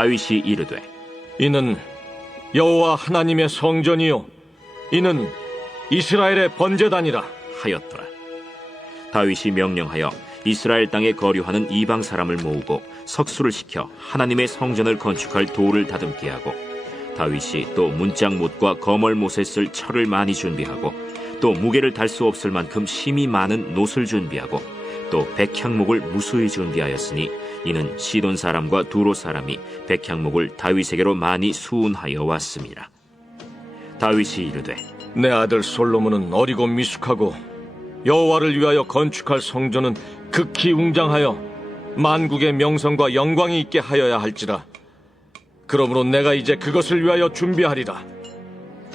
다윗이 이르되 이는 여호와 하나님의 성전이요 이는 이스라엘의 번제단이라 하였더라. 다윗이 명령하여 이스라엘 땅에 거류하는 이방 사람을 모으고 석수를 시켜 하나님의 성전을 건축할 돌을 다듬게 하고, 다윗이 또 문짝못과 거멀못에 쓸 철을 많이 준비하고, 또 무게를 달 수 없을 만큼 심이 많은 놋을 준비하고, 또 백향목을 무수히 준비하였으니 이는 시돈 사람과 두로 사람이 백향목을 다윗에게로 많이 수운하여 왔습니다. 다윗이 이르되 내 아들 솔로몬은 어리고 미숙하고 여호와를 위하여 건축할 성전은 극히 웅장하여 만국의 명성과 영광이 있게 하여야 할지라. 그러므로 내가 이제 그것을 위하여 준비하리라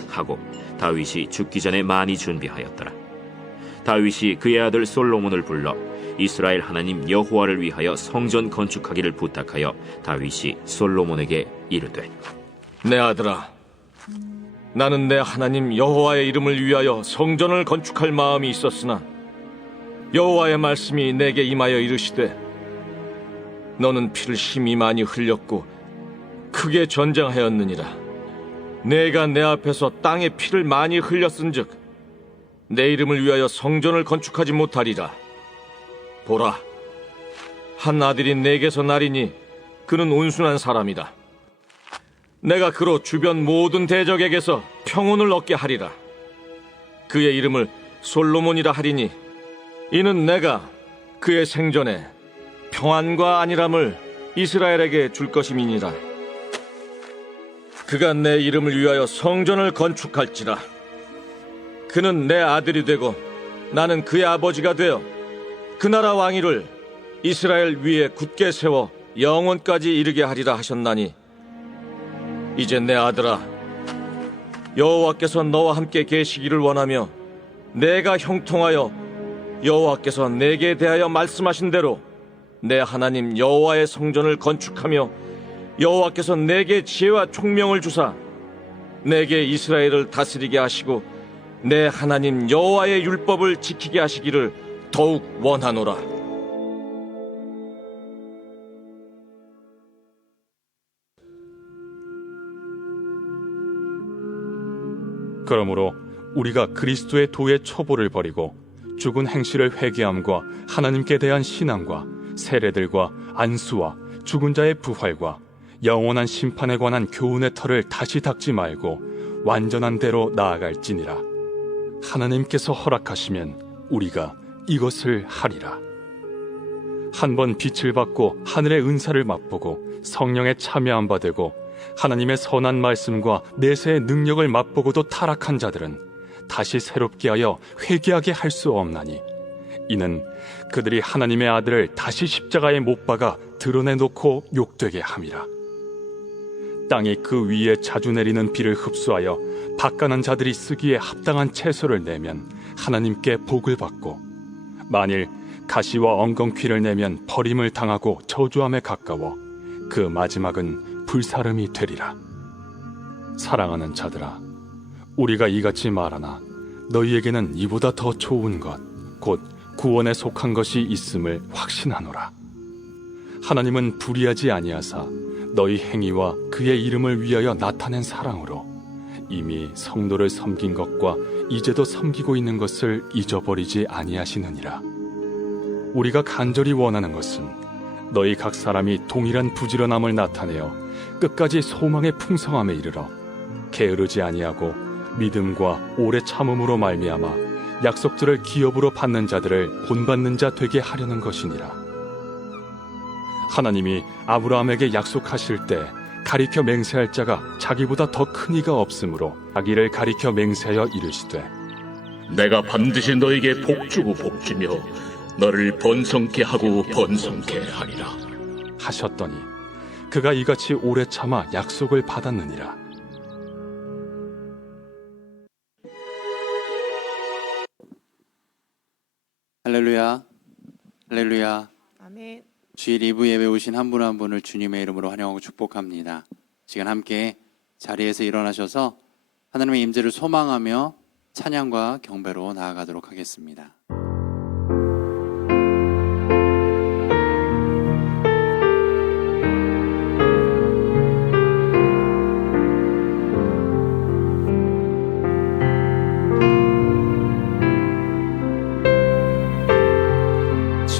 하고 다윗이 죽기 전에 많이 준비하였더라. 다윗이 그의 아들 솔로몬을 불러 이스라엘 하나님 여호와를 위하여 성전 건축하기를 부탁하여 다윗이 솔로몬에게 이르되 내 아들아, 나는 내 하나님 여호와의 이름을 위하여 성전을 건축할 마음이 있었으나 여호와의 말씀이 내게 임하여 이르시되 너는 피를 심히 많이 흘렸고 크게 전쟁하였느니라. 내가 내 앞에서 땅에 피를 많이 흘렸은즉 내 이름을 위하여 성전을 건축하지 못하리라. 보라, 한 아들이 내게서 나리니 그는 온순한 사람이다. 내가 그로 주변 모든 대적에게서 평온을 얻게 하리라. 그의 이름을 솔로몬이라 하리니 이는 내가 그의 생전에 평안과 안일함을 이스라엘에게 줄 것임이니라. 그가 내 이름을 위하여 성전을 건축할지라. 그는 내 아들이 되고 나는 그의 아버지가 되어 그 나라 왕위를 이스라엘 위에 굳게 세워 영원까지 이르게 하리라 하셨나니, 이제 내 아들아, 여호와께서 너와 함께 계시기를 원하며 내가 형통하여 여호와께서 내게 대하여 말씀하신 대로 내 하나님 여호와의 성전을 건축하며 여호와께서 내게 지혜와 총명을 주사 내게 이스라엘을 다스리게 하시고 내 하나님 여호와의 율법을 지키게 하시기를 더욱 원하노라. 그러므로 우리가 그리스도의 도의 초보를 버리고 죽은 행실을 회개함과 하나님께 대한 신앙과 세례들과 안수와 죽은 자의 부활과 영원한 심판에 관한 교훈의 털을 다시 닦지 말고 완전한 대로 나아갈지니라. 하나님께서 허락하시면 우리가 이것을 하리라. 한번 빛을 받고 하늘의 은사를 맛보고 성령에 참여한 바 되고 하나님의 선한 말씀과 내세의 능력을 맛보고도 타락한 자들은 다시 새롭게 하여 회개하게 할 수 없나니, 이는 그들이 하나님의 아들을 다시 십자가에 못 박아 드러내놓고 욕되게 함이라. 땅이 그 위에 자주 내리는 비를 흡수하여 박간한 자들이 쓰기에 합당한 채소를 내면 하나님께 복을 받고, 만일 가시와 엉겅퀴를 내면 버림을 당하고 저주함에 가까워 그 마지막은 불사름이 되리라. 사랑하는 자들아, 우리가 이같이 말하나 너희에게는 이보다 더 좋은 것, 곧 구원에 속한 것이 있음을 확신하노라. 하나님은 불의하지 아니하사 너희 행위와 그의 이름을 위하여 나타낸 사랑으로 이미 성도를 섬긴 것과 이제도 섬기고 있는 것을 잊어버리지 아니하시느니라. 우리가 간절히 원하는 것은 너희 각 사람이 동일한 부지런함을 나타내어 끝까지 소망의 풍성함에 이르러 게으르지 아니하고 믿음과 오래 참음으로 말미암아 약속들을 기업으로 받는 자들을 본받는 자 되게 하려는 것이니라. 하나님이 아브라함에게 약속하실 때 가리켜 맹세할 자가 자기보다 더 큰 이가 없으므로 자기를 가리켜 맹세하여 이르시되 내가 반드시 너에게 복주고 복주며 너를 번성케 하고 번성케 하리라 하셨더니 그가 이같이 오래 참아 약속을 받았느니라. 할렐루야, 할렐루야. 아멘. 주일 2부 예배 오신 한 분 한 분을 주님의 이름으로 환영하고 축복합니다. 시간 함께 자리에서 일어나셔서 하나님의 임재를 소망하며 찬양과 경배로 나아가도록 하겠습니다.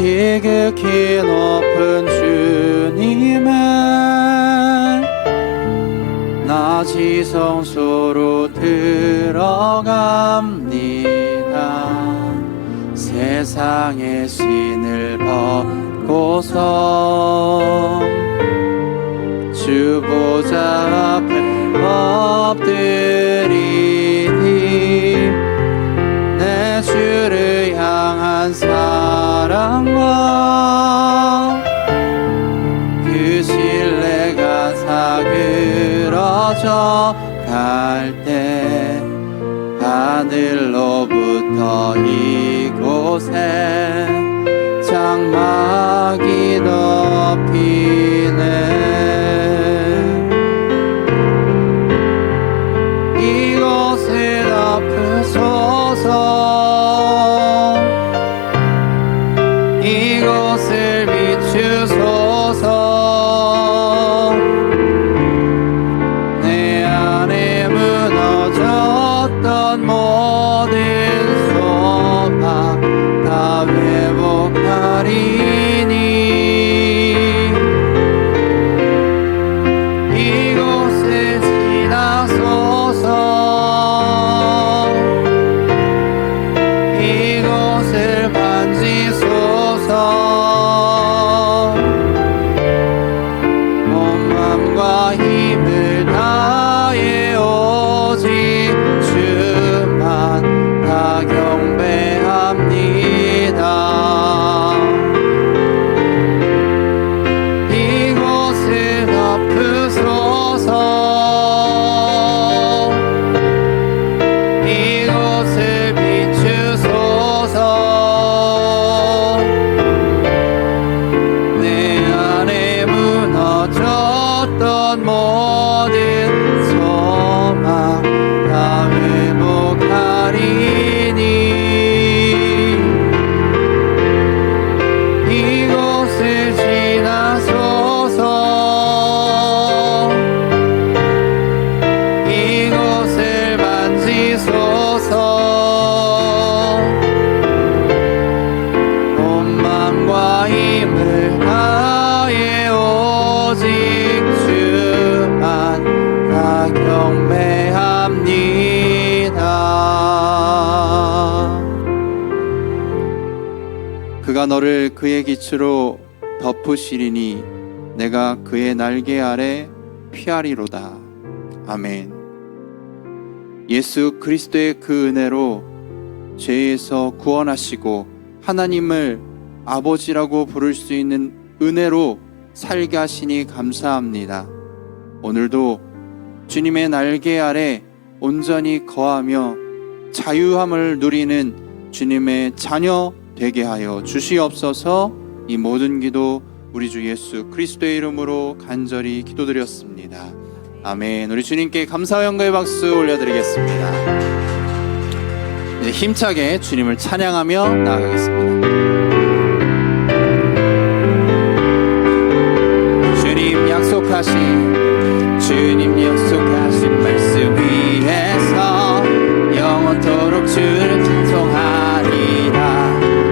지극히 높은 주님의 나 지성소로 들어갑니다. 세상의 신을 벗고서 주 보좌 앞에 엎드리니 내 주를 향한 사랑과 그 신뢰가 사그러져 갈 때 하늘로부터 이곳에 장막이 덮이네. 이곳을 덮으소서. 이곳을 비추소서. 내 안에 무너졌던 모든 소망 다 회복하리니. 이곳을 지나소서. 이곳을 만지소서. 온 맘과 힘을 다해 오직 주만 다 경배합니다. 이곳을 덮으소서. 이곳을 비추소서. 내 안에 무너졌던 모든 소망 다 회복하리니. 이곳을 지나소서. 이곳을 만지소서. 온 맘과 힘을 다해 오직 주만 다 경배합니다. 그가 너를 그의 기초로 덮으시리니 내가 그의 날개 아래 피하리로다. 아멘. 예수 그리스도의 그 은혜로 죄에서 구원하시고 하나님을 아버지라고 부를 수 있는 은혜로 살게 하시니 감사합니다. 오늘도 주님의 날개 아래 온전히 거하며 자유함을 누리는 주님의 자녀 되게 하여 주시옵소서. 이 모든 기도 우리 주 예수 그리스도의 이름으로 간절히 기도드렸습니다. 아멘. 우리 주님께 감사와 영광의 박수 올려드리겠습니다. 이제 힘차게 주님을 찬양하며 나아가겠습니다. 주님 약속하신 말씀 위에서 영원토록 주를 찬송하리라.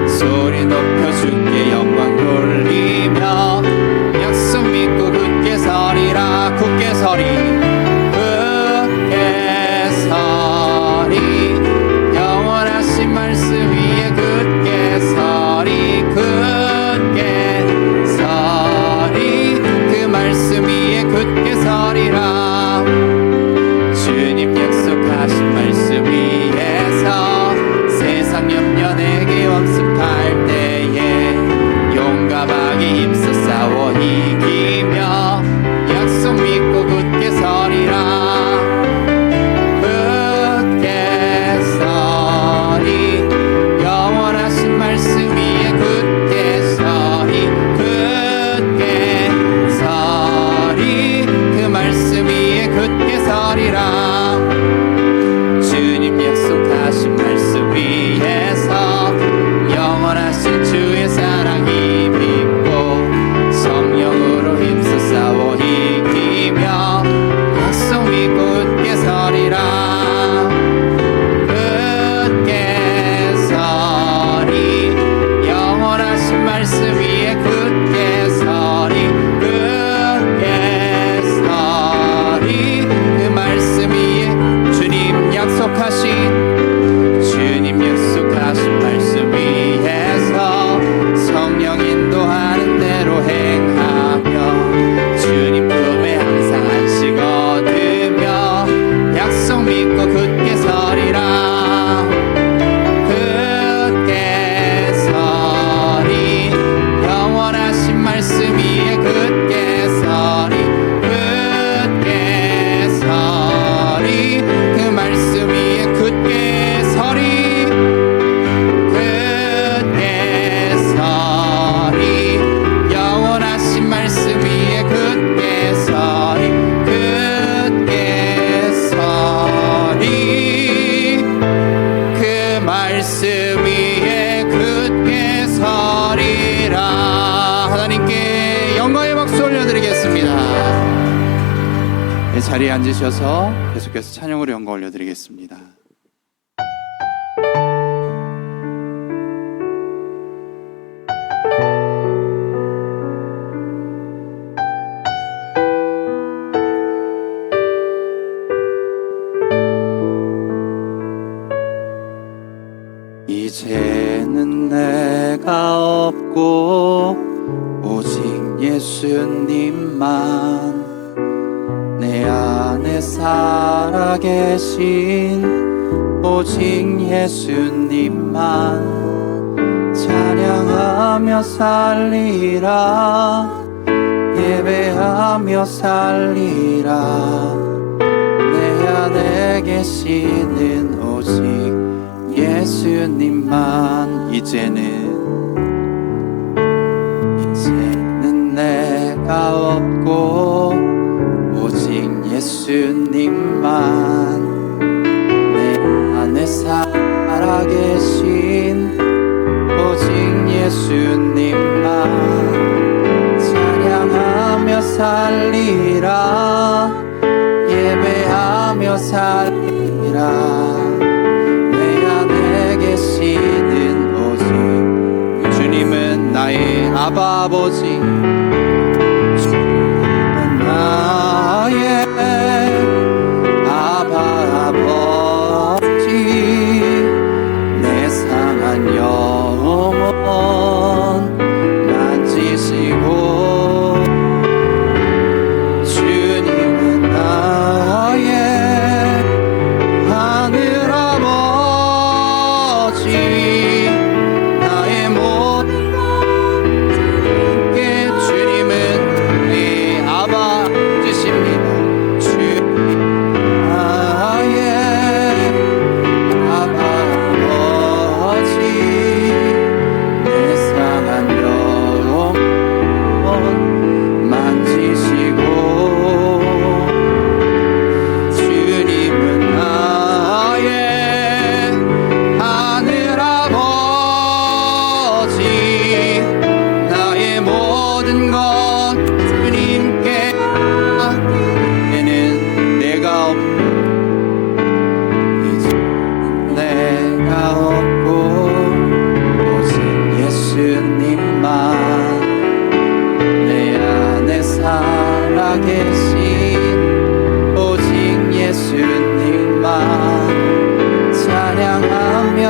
소리 높여 주께 영광 돌리며 약속 믿고 굳게 서리라. 굳게 서리 굳게 서리. 영원하신 말씀 위에 굳게 서리. 굳게 서리. 그 말씀 위에 굳게 자리에 앉으셔서 계속해서 찬양으로 영광 올려드리겠습니다. 이제는 내가 없고 오직 예수님만 내 안에 살아계신 오직 예수님만 찬양하며 살리라 예배하며 살리라 내 안에 계시는 오직 예수님만 이제는 내가 없고 오직 예수님만 내 안에 살아계신 오직 예수님만 찬양하며 살리라 예배하며 살리라 나의 아바 아버지 주님은 나의 아바 아버지 내 상한 영혼 만지시고 주님은 나의 하늘 아버지 나의 모든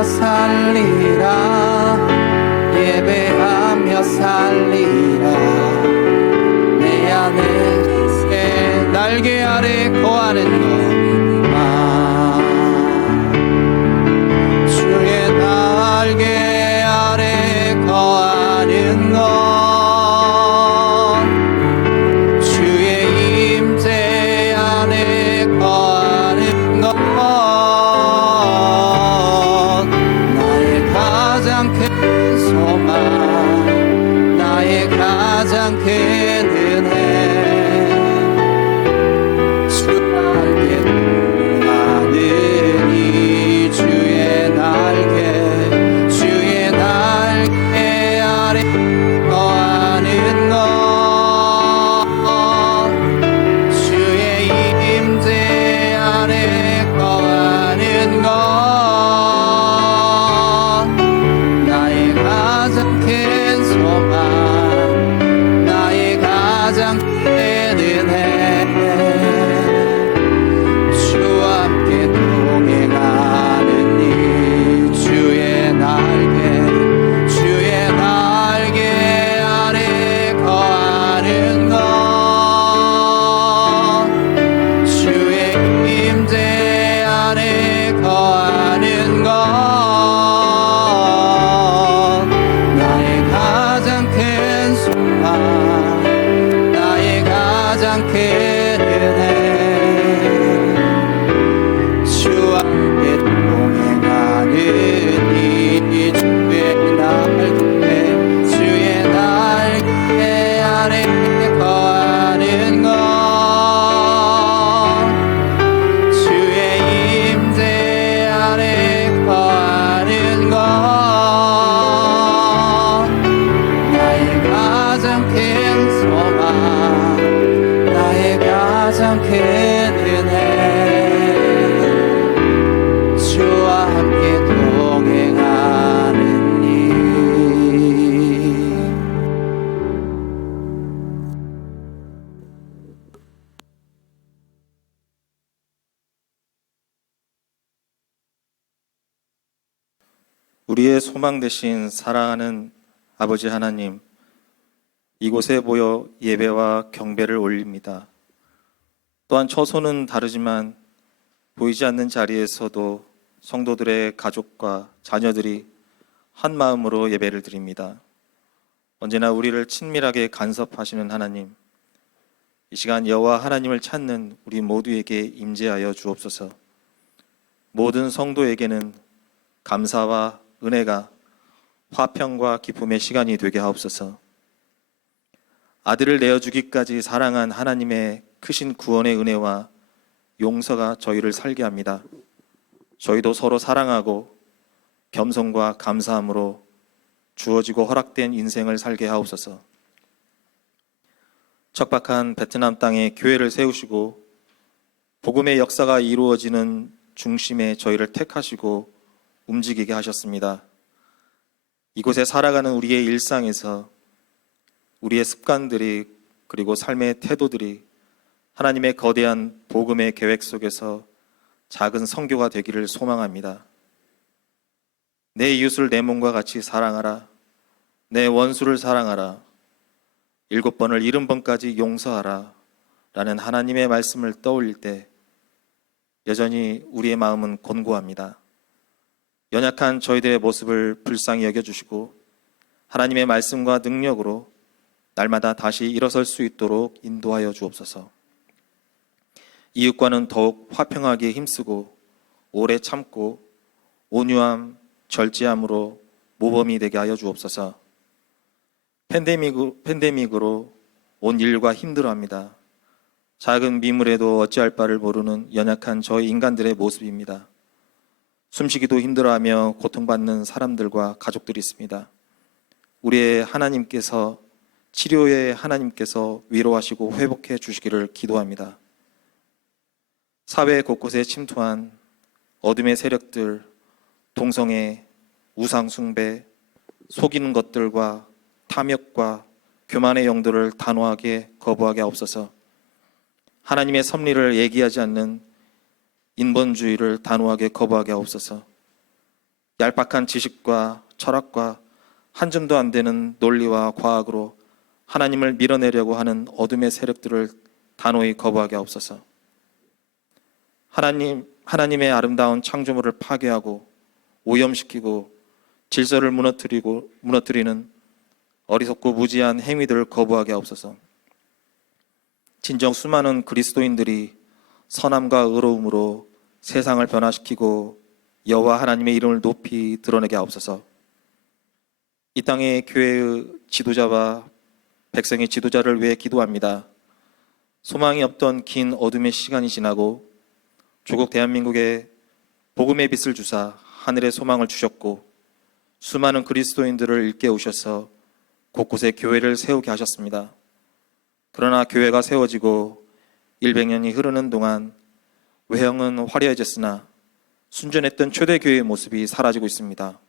살리라 예배하며 살리라 내 안에 날개 아래 거하는 것만 주의 날개 아래 거하는 것 주의 임재 안에 거하는 것 큰 소망 나의 가장 큰 은혜 주 함께 동하느니 주의 날개 아래 거하는 것 주의 임재 아래 거하는 것 큰 소망 나의 가장 큰 은혜 주와 함께 동행하느니 주의 날개 아래 거하는 것 주의 임재 아래 거하는 것 가장 큰 소망 나의 가장 큰 은혜 주와 함께 동행하느니 주의 날개 아래 거하는 것 주의 임재 아래 거하는 것 가장 큰 소망 나의 가장 큰 우리의 소망 되신 사랑하는 아버지 하나님, 이곳에 모여 예배와 경배를 올립니다. 또한 처소는 다르지만 보이지 않는 자리에서도 성도들의 가족과 자녀들이 한 마음으로 예배를 드립니다. 언제나 우리를 친밀하게 간섭하시는 하나님, 이 시간 여호와 하나님을 찾는 우리 모두에게 임재하여 주옵소서. 모든 성도에게는 감사와 은혜가 화평과 기쁨의 시간이 되게 하옵소서. 아들을 내어주기까지 사랑한 하나님의 크신 구원의 은혜와 용서가 저희를 살게 합니다. 저희도 서로 사랑하고 겸손과 감사함으로 주어지고 허락된 인생을 살게 하옵소서. 척박한 베트남 땅에 교회를 세우시고 복음의 역사가 이루어지는 중심에 저희를 택하시고 움직이게 하셨습니다. 이곳에 살아가는 우리의 일상에서 우리의 습관들이 그리고 삶의 태도들이 하나님의 거대한 복음의 계획 속에서 작은 선교가 되기를 소망합니다. 내 이웃을 내 몸과 같이 사랑하라. 내 원수를 사랑하라. 7번을 70번까지 용서하라. 라는 하나님의 말씀을 떠올릴 때 여전히 우리의 마음은 곤고합니다. 연약한 저희들의 모습을 불쌍히 여겨주시고 하나님의 말씀과 능력으로 날마다 다시 일어설 수 있도록 인도하여 주옵소서. 이웃과는 더욱 화평하게 힘쓰고 오래 참고 온유함, 절제함으로 모범이 되게 하여 주옵소서. 팬데믹으로 온 인류가 힘들어합니다. 작은 미물에도 어찌할 바를 모르는 연약한 저희 인간들의 모습입니다. 숨쉬기도 힘들어하며 고통받는 사람들과 가족들이 있습니다. 우리의 하나님께서 치료의 하나님께서 위로하시고 회복해 주시기를 기도합니다. 사회 곳곳에 침투한 어둠의 세력들, 동성애, 우상숭배, 속이는 것들과 탐욕과 교만의 영도를 단호하게 거부하게 하옵소서. 하나님의 섭리를 얘기하지 않는 인본주의를 단호하게 거부하게 하옵소서. 얄팍한 지식과 철학과 한 줌도 안 되는 논리와 과학으로 하나님을 밀어내려고 하는 어둠의 세력들을 단호히 거부하게 하옵소서. 하나님의 아름다운 창조물을 파괴하고 오염시키고 질서를 무너뜨리는 어리석고 무지한 행위들을 거부하게 하옵소서. 진정 수많은 그리스도인들이 선함과 의로움으로 세상을 변화시키고 여호와 하나님의 이름을 높이 드러내게 하옵소서. 이 땅의 교회의 지도자와 백성의 지도자를 위해 기도합니다. 소망이 없던 긴 어둠의 시간이 지나고 조국 대한민국에 복음의 빛을 주사 하늘의 소망을 주셨고 수많은 그리스도인들을 일깨우셔서 곳곳에 교회를 세우게 하셨습니다. 그러나 교회가 세워지고 100년이 흐르는 동안 외형은 화려해졌으나 순전했던 초대교회의 모습이 사라지고 있습니다.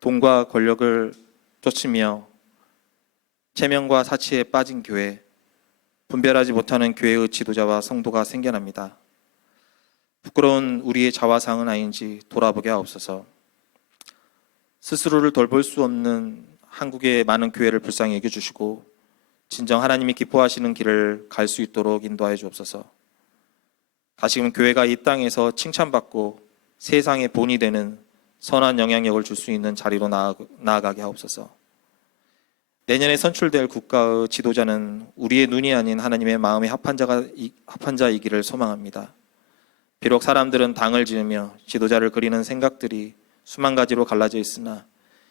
돈과 권력을 쫓으며 체면과 사치에 빠진 교회, 분별하지 못하는 교회의 지도자와 성도가 생겨납니다. 부끄러운 우리의 자화상은 아닌지 돌아보게 하옵소서. 스스로를 돌볼 수 없는 한국의 많은 교회를 불쌍히 여겨주시고 진정 하나님이 기뻐하시는 길을 갈 수 있도록 인도하여 주옵소서. 다시금 교회가 이 땅에서 칭찬받고 세상의 본이 되는 선한 영향력을 줄 수 있는 자리로 나아가게 하옵소서. 내년에 선출될 국가의 지도자는 우리의 눈이 아닌 하나님의 마음에 합한 자이기를 소망합니다. 비록 사람들은 당을 지으며 지도자를 그리는 생각들이 수만 가지로 갈라져 있으나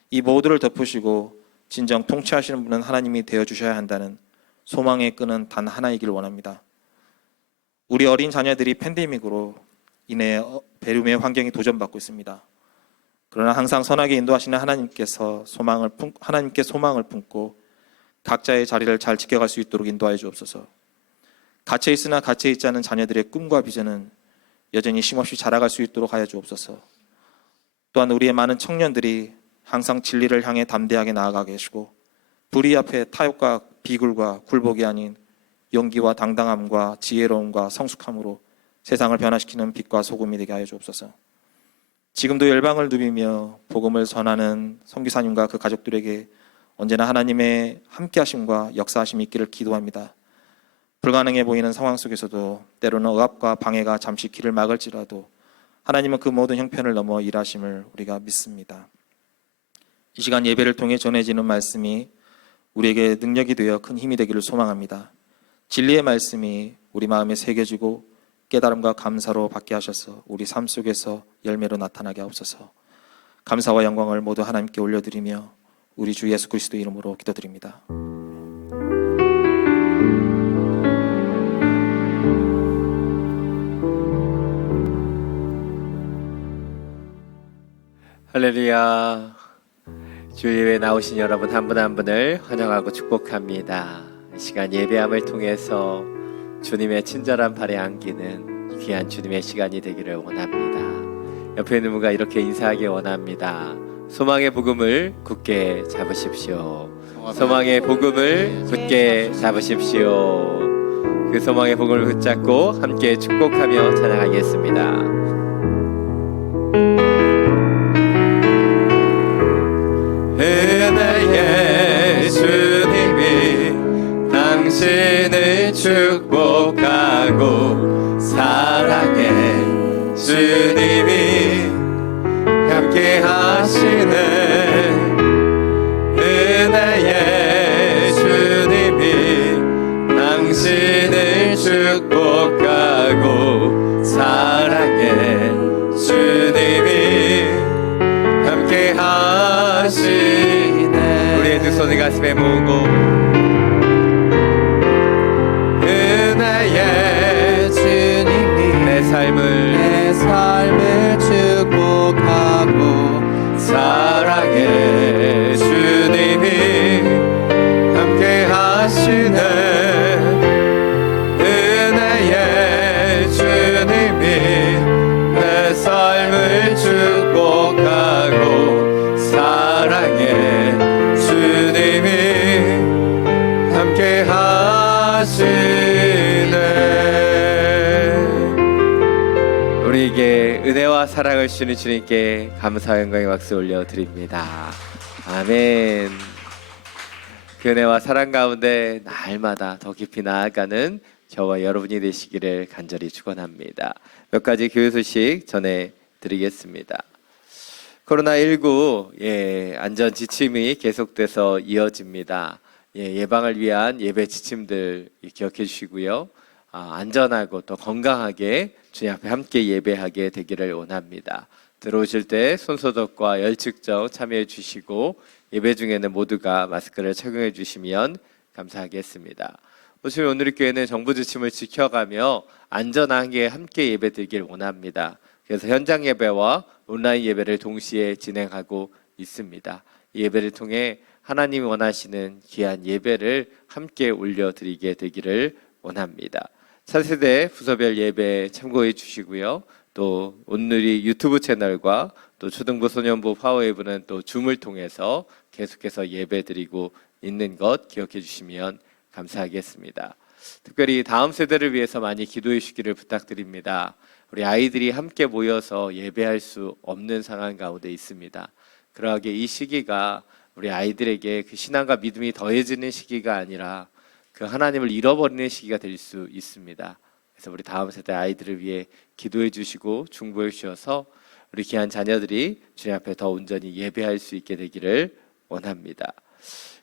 이 모두를 덮으시고 진정 통치하시는 분은 하나님이 되어주셔야 한다는 소망의 끈은 단 하나이길 원합니다. 우리 어린 자녀들이 팬데믹으로 인해 배움의 환경이 도전받고 있습니다. 그러나 항상 선하게 인도하시는 하나님께 소망을 품고 각자의 자리를 잘 지켜갈 수 있도록 인도하여 주옵소서. 갇혀 있으나 갇혀 있지 않은 자녀들의 꿈과 비전은 여전히 쉼없이 자라갈 수 있도록 하여 주옵소서. 또한 우리의 많은 청년들이 항상 진리를 향해 담대하게 나아가게 하시고 불의 앞에 타협과 비굴과 굴복이 아닌 용기와 당당함과 지혜로움과 성숙함으로 세상을 변화시키는 빛과 소금이 되게 하여 주옵소서. 지금도 열방을 누비며 복음을 전하는 선교사님과 그 가족들에게 언제나 하나님의 함께하심과 역사하심이 있기를 기도합니다. 불가능해 보이는 상황 속에서도 때로는 억압과 방해가 잠시 길을 막을지라도 하나님은 그 모든 형편을 넘어 일하심을 우리가 믿습니다. 이 시간 예배를 통해 전해지는 말씀이 우리에게 능력이 되어 큰 힘이 되기를 소망합니다. 진리의 말씀이 우리 마음에 새겨지고 깨달음과 감사로 받게 하셔서 우리 삶 속에서 열매로 나타나게 하옵소서. 감사와 영광을 모두 하나님께 올려드리며 우리 주 예수 그리스도 이름으로 기도드립니다. 할렐루야. 주일에 나오신 여러분 한 분 한 분을 환영하고 축복합니다. 이 시간 예배함을 통해서 주님의 친절한 발에 안기는 귀한 주님의 시간이 되기를 원합니다. 옆에 있는 분과 이렇게 인사하기 원합니다. 소망의 복음을 굳게 잡으십시오. 소망의 복음을 굳게 잡으십시오. 그 소망의 복음을 붙잡고 함께 축복하며 찬양하겠습니다. 은혜의 주님이 당신을 축복하고 사랑의 주님이 함께 하시는 은혜의 주님이 당신을 축복하고 사랑의 주님이 함께 하시네. 우리의 두 손을 가슴에 모으고 은혜의 주님이 내 삶을 축복하고 사랑의 주님이 함께 하시네. 은혜의 주님이 내 삶을 축복하고 사랑의 주님이 함께 하시네. 우리에게 은혜와 사랑을 주시는 주님께 감사와 영광의 박수 올려드립니다. 아멘. 그 은혜와 사랑 가운데 날마다 더 깊이 나아가는 저와 여러분이 되시기를 간절히 축원합니다. 몇 가지 교회 소식 전해드리겠습니다. 코로나19 안전 지침이 계속돼서 이어집니다. 예방을 위한 예배 지침들 기억해 주시고요. 안전하고 또 건강하게 주님 앞에 함께 예배하게 되기를 원합니다. 들어오실 때 손소독과 열측정 참여해 주시고 예배 중에는 모두가 마스크를 착용해 주시면 감사하겠습니다. 오늘 우리 교회는 정부 지침을 지켜가며 안전하게 함께 예배드리길 원합니다. 그래서 현장 예배와 온라인 예배를 동시에 진행하고 있습니다. 이 예배를 통해 하나님이 원하시는 귀한 예배를 함께 올려드리게 되기를 원합니다. 차세대 부서별 예배 참고해 주시고요. 또 온누리 유튜브 채널과 또 초등부 소년부 파워웨이브는 또 줌을 통해서 계속해서 예배드리고 있는 것 기억해 주시면 감사하겠습니다. 특별히 다음 세대를 위해서 많이 기도해 주시기를 부탁드립니다. 우리 아이들이 함께 모여서 예배할 수 없는 상황 가운데 있습니다. 그러하게 이 시기가 우리 아이들에게 그 신앙과 믿음이 더해지는 시기가 아니라 그 하나님을 잃어버리는 시기가 될 수 있습니다. 그래서 우리 다음 세대 아이들을 위해 기도해 주시고 중보해 주셔서 우리 귀한 자녀들이 주님 앞에 더 온전히 예배할 수 있게 되기를 원합니다.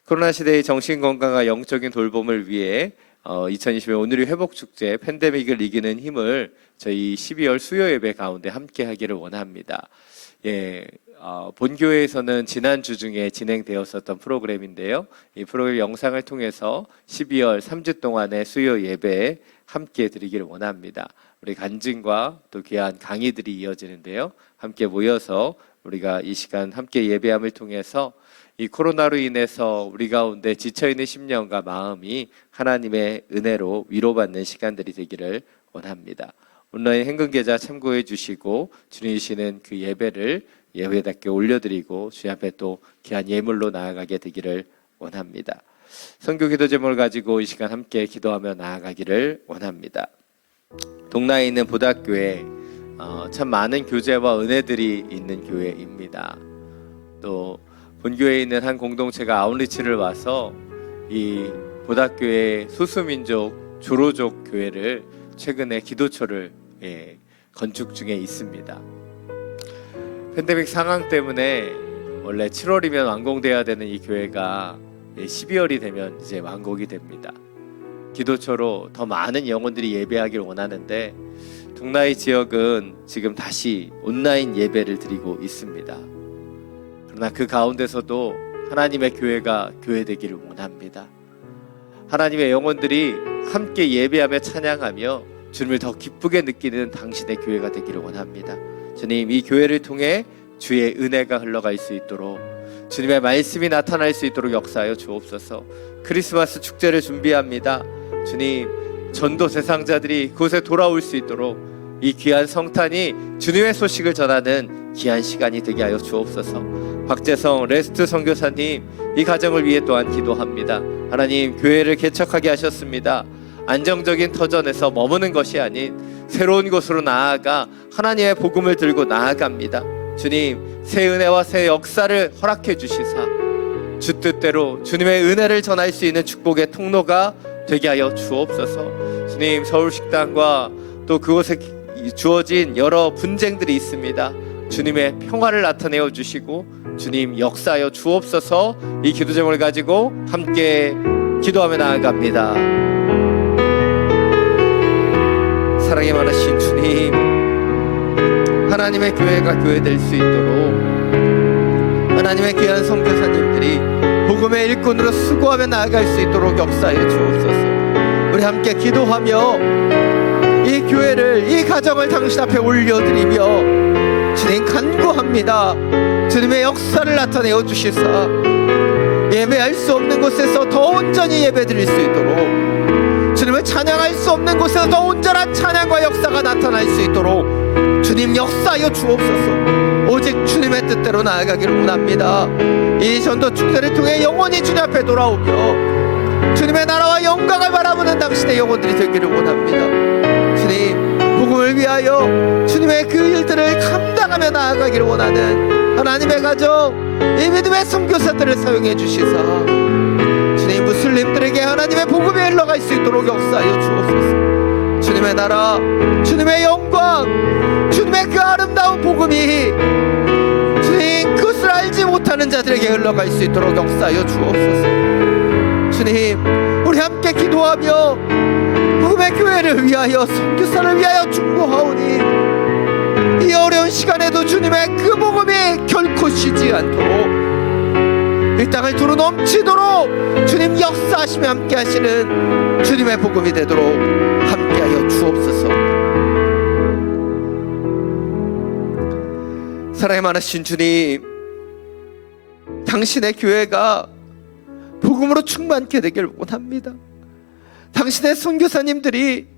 코로나 시대의 정신건강과 영적인 돌봄을 위해 2020년 오늘의 회복축제 팬데믹을 이기는 힘을 저희 12월 수요 예배 가운데 함께 하기를 원합니다. 본교회에서는 지난주 중에 진행되었었던 프로그램인데요. 이 프로그램 영상을 통해서 12월 3주 동안의 수요 예배에 함께 드리기를 원합니다. 우리 간증과 또 귀한 강의들이 이어지는데요. 함께 모여서 우리가 이 시간 함께 예배함을 통해서 이 코로나로 인해서 우리 가운데 지쳐있는 심령과 마음이 하나님의 은혜로 위로받는 시간들이 되기를 원합니다. 온라인 행근계좌 참고해 주시고 주님 주시는 그 예배를 예배답게 올려드리고 주님 앞에 또 귀한 예물로 나아가게 되기를 원합니다. 선교 기도 제목을 가지고 이 시간 함께 기도하며 나아가기를 원합니다. 동나에 있는 보다교회 참 많은 교제와 은혜들이 있는 교회입니다. 또 본교회에 있는 한 공동체가 아웃리치를 와서 이 보다교회 소수민족 조로족 교회를 최근에 기도처를 건축 중에 있습니다. 팬데믹 상황 때문에 원래 7월이면 완공돼야 되는 이 교회가 12월이 되면 이제 완공이 됩니다. 기도처로 더 많은 영혼들이 예배하기를 원하는데 동나이 지역은 지금 다시 온라인 예배를 드리고 있습니다. 그러나 그 가운데서도 하나님의 교회가 교회되기를 원합니다. 하나님의 영혼들이 함께 예배하며 찬양하며 주님을 더 기쁘게 느끼는 당신의 교회가 되기를 원합니다. 주님, 이 교회를 통해 주의 은혜가 흘러갈 수 있도록, 주님의 말씀이 나타날 수 있도록 역사하여 주옵소서. 크리스마스 축제를 준비합니다. 주님, 전도 대상자들이 그곳에 돌아올 수 있도록 이 귀한 성탄이 주님의 소식을 전하는 귀한 시간이 되게 하여 주옵소서. 박재성 레스트 선교사님, 이 가정을 위해 또한 기도합니다. 하나님, 교회를 개척하게 하셨습니다. 안정적인 터전에서 머무는 것이 아닌 새로운 곳으로 나아가 하나님의 복음을 들고 나아갑니다. 주님, 새 은혜와 새 역사를 허락해 주시사 주 뜻대로 주님의 은혜를 전할 수 있는 축복의 통로가 되게 하여 주옵소서. 주님, 서울식당과 또 그곳에 주어진 여러 분쟁들이 있습니다. 주님의 평화를 나타내어 주시고 주님 역사하여 주옵소서. 이 기도 제목을 가지고 함께 기도하며 나아갑니다. 사랑이 많으신 주님, 하나님의 교회가 교회될 수 있도록 하나님의 귀한 선교사님들이 복음의 일꾼으로 수고하며 나아갈 수 있도록 역사하여 주옵소서. 우리 함께 기도하며 이 교회를, 이 가정을 당신 앞에 올려드리며 주님 간구합니다. 주님의 역사를 나타내어 주시사 예배할 수 없는 곳에서 더 온전히 예배드릴 수 있도록, 주님을 찬양할 수 없는 곳에서 더 온전한 찬양과 역사가 나타날 수 있도록 주님 역사하여 주옵소서. 오직 주님의 뜻대로 나아가기를 원합니다. 이 전도 축제를 통해 영원히 주님 앞에 돌아오며 주님의 나라와 영광을 바라보는 당신의 영혼들이 되기를 원합니다. 주님, 복음을 위하여 주님의 그 일들을 감당하며 나아가기를 원하는 하나님의 가정, 이 믿음의 선교사들을 사용해 주시사 주님, 무슬림들에게 하나님의 복음이 흘러갈 수 있도록 역사하여 주옵소서. 주님의 나라, 주님의 영광, 주님의 그 아름다운 복음이 주님 그것을 알지 못하는 자들에게 흘러갈 수 있도록 역사하여 주옵소서. 주님, 우리 함께 기도하며 복음의 교회를 위하여, 선교사를 위하여 중보하오니 이 어려운 시간에도 주님의 그 복음이 결코 쉬지 않도록 이 땅을 두루 넘치도록 주님 역사하시며 함께 하시는 주님의 복음이 되도록 함께하여 주옵소서. 사랑이 많으신 주님, 당신의 교회가 복음으로 충만케 되길 원합니다. 당신의 선교사님들이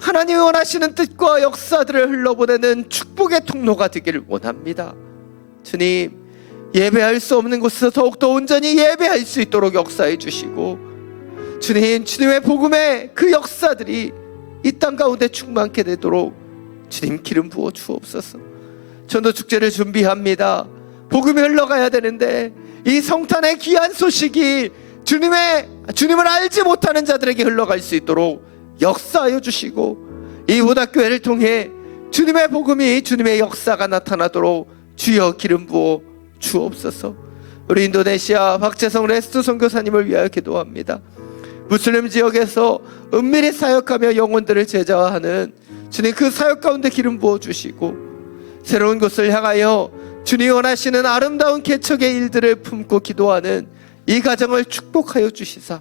하나님이 원하시는 뜻과 역사들을 흘러보내는 축복의 통로가 되기를 원합니다. 주님, 예배할 수 없는 곳에서 더욱더 온전히 예배할 수 있도록 역사해 주시고 주님, 주님의 복음의 그 역사들이 이 땅 가운데 충만케 되도록 주님 기름 부어 주옵소서. 전도 축제를 준비합니다. 복음이 흘러가야 되는데 이 성탄의 귀한 소식이 주님을 알지 못하는 자들에게 흘러갈 수 있도록 역사하여 주시고 이 보다교회를 통해 주님의 복음이, 주님의 역사가 나타나도록 주여 기름 부어 주옵소서. 우리 인도네시아 박재성 레스트 선교사님을 위하여 기도합니다. 무슬림 지역에서 은밀히 사역하며 영혼들을 제자화하는 주님 그 사역 가운데 기름 부어 주시고 새로운 곳을 향하여 주님이 원하시는 아름다운 개척의 일들을 품고 기도하는 이 가정을 축복하여 주시사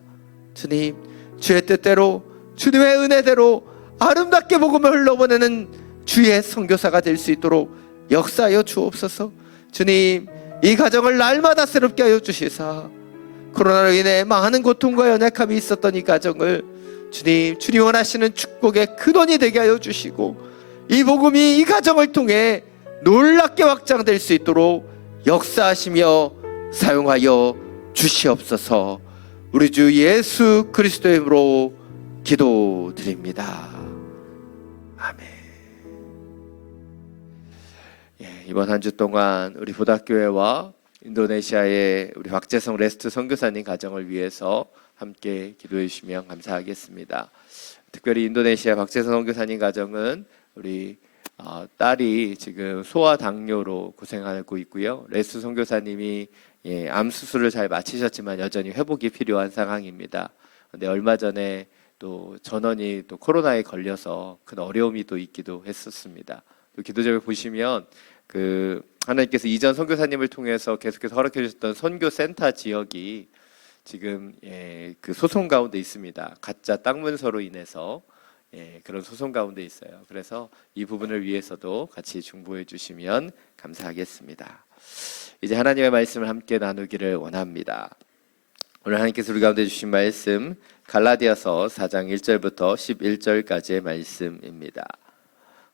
주님, 주의 뜻대로 주님의 은혜대로 아름답게 복음을 흘러보내는 주의 선교사가 될 수 있도록 역사하여 주옵소서. 주님, 이 가정을 날마다 새롭게 하여 주시사 코로나로 인해 많은 고통과 연약함이 있었던 이 가정을 주님, 주님 원하시는 축복의 근원이 되게 하여 주시고 이 복음이 이 가정을 통해 놀랍게 확장될 수 있도록 역사하시며 사용하여 주시옵소서. 우리 주 예수 그리스도의 이름으로 기도드립니다. 아멘. 예, 이번 한 주 동안 우리 보다교회와 인도네시아의 우리 박재성 레스트 선교사님 가정을 위해서 함께 기도해 주시면 감사하겠습니다. 특별히 인도네시아 박재성 선교사님 가정은 우리 딸이 지금 소아 당뇨로 고생하고 있고요. 레스트 선교사님이 암 수술을 잘 마치셨지만 여전히 회복이 필요한 상황입니다. 근데 얼마 전에 또 전원이 또 코로나에 걸려서 큰 어려움이 또 있기도 했었습니다. 또 기도적으로 보시면 그 하나님께서 이전 선교사님을 통해서 계속해서 허락해 주셨던 선교센터 지역이 지금 그 소송 가운데 있습니다. 가짜 땅 문서로 인해서 그런 소송 가운데 있어요. 그래서 이 부분을 위해서도 같이 중보해 주시면 감사하겠습니다. 이제 하나님의 말씀을 함께 나누기를 원합니다. 오늘 하나님께서 우리 가운데 주신 말씀 갈라디아서 4장 1절부터 11절까지의 말씀입니다.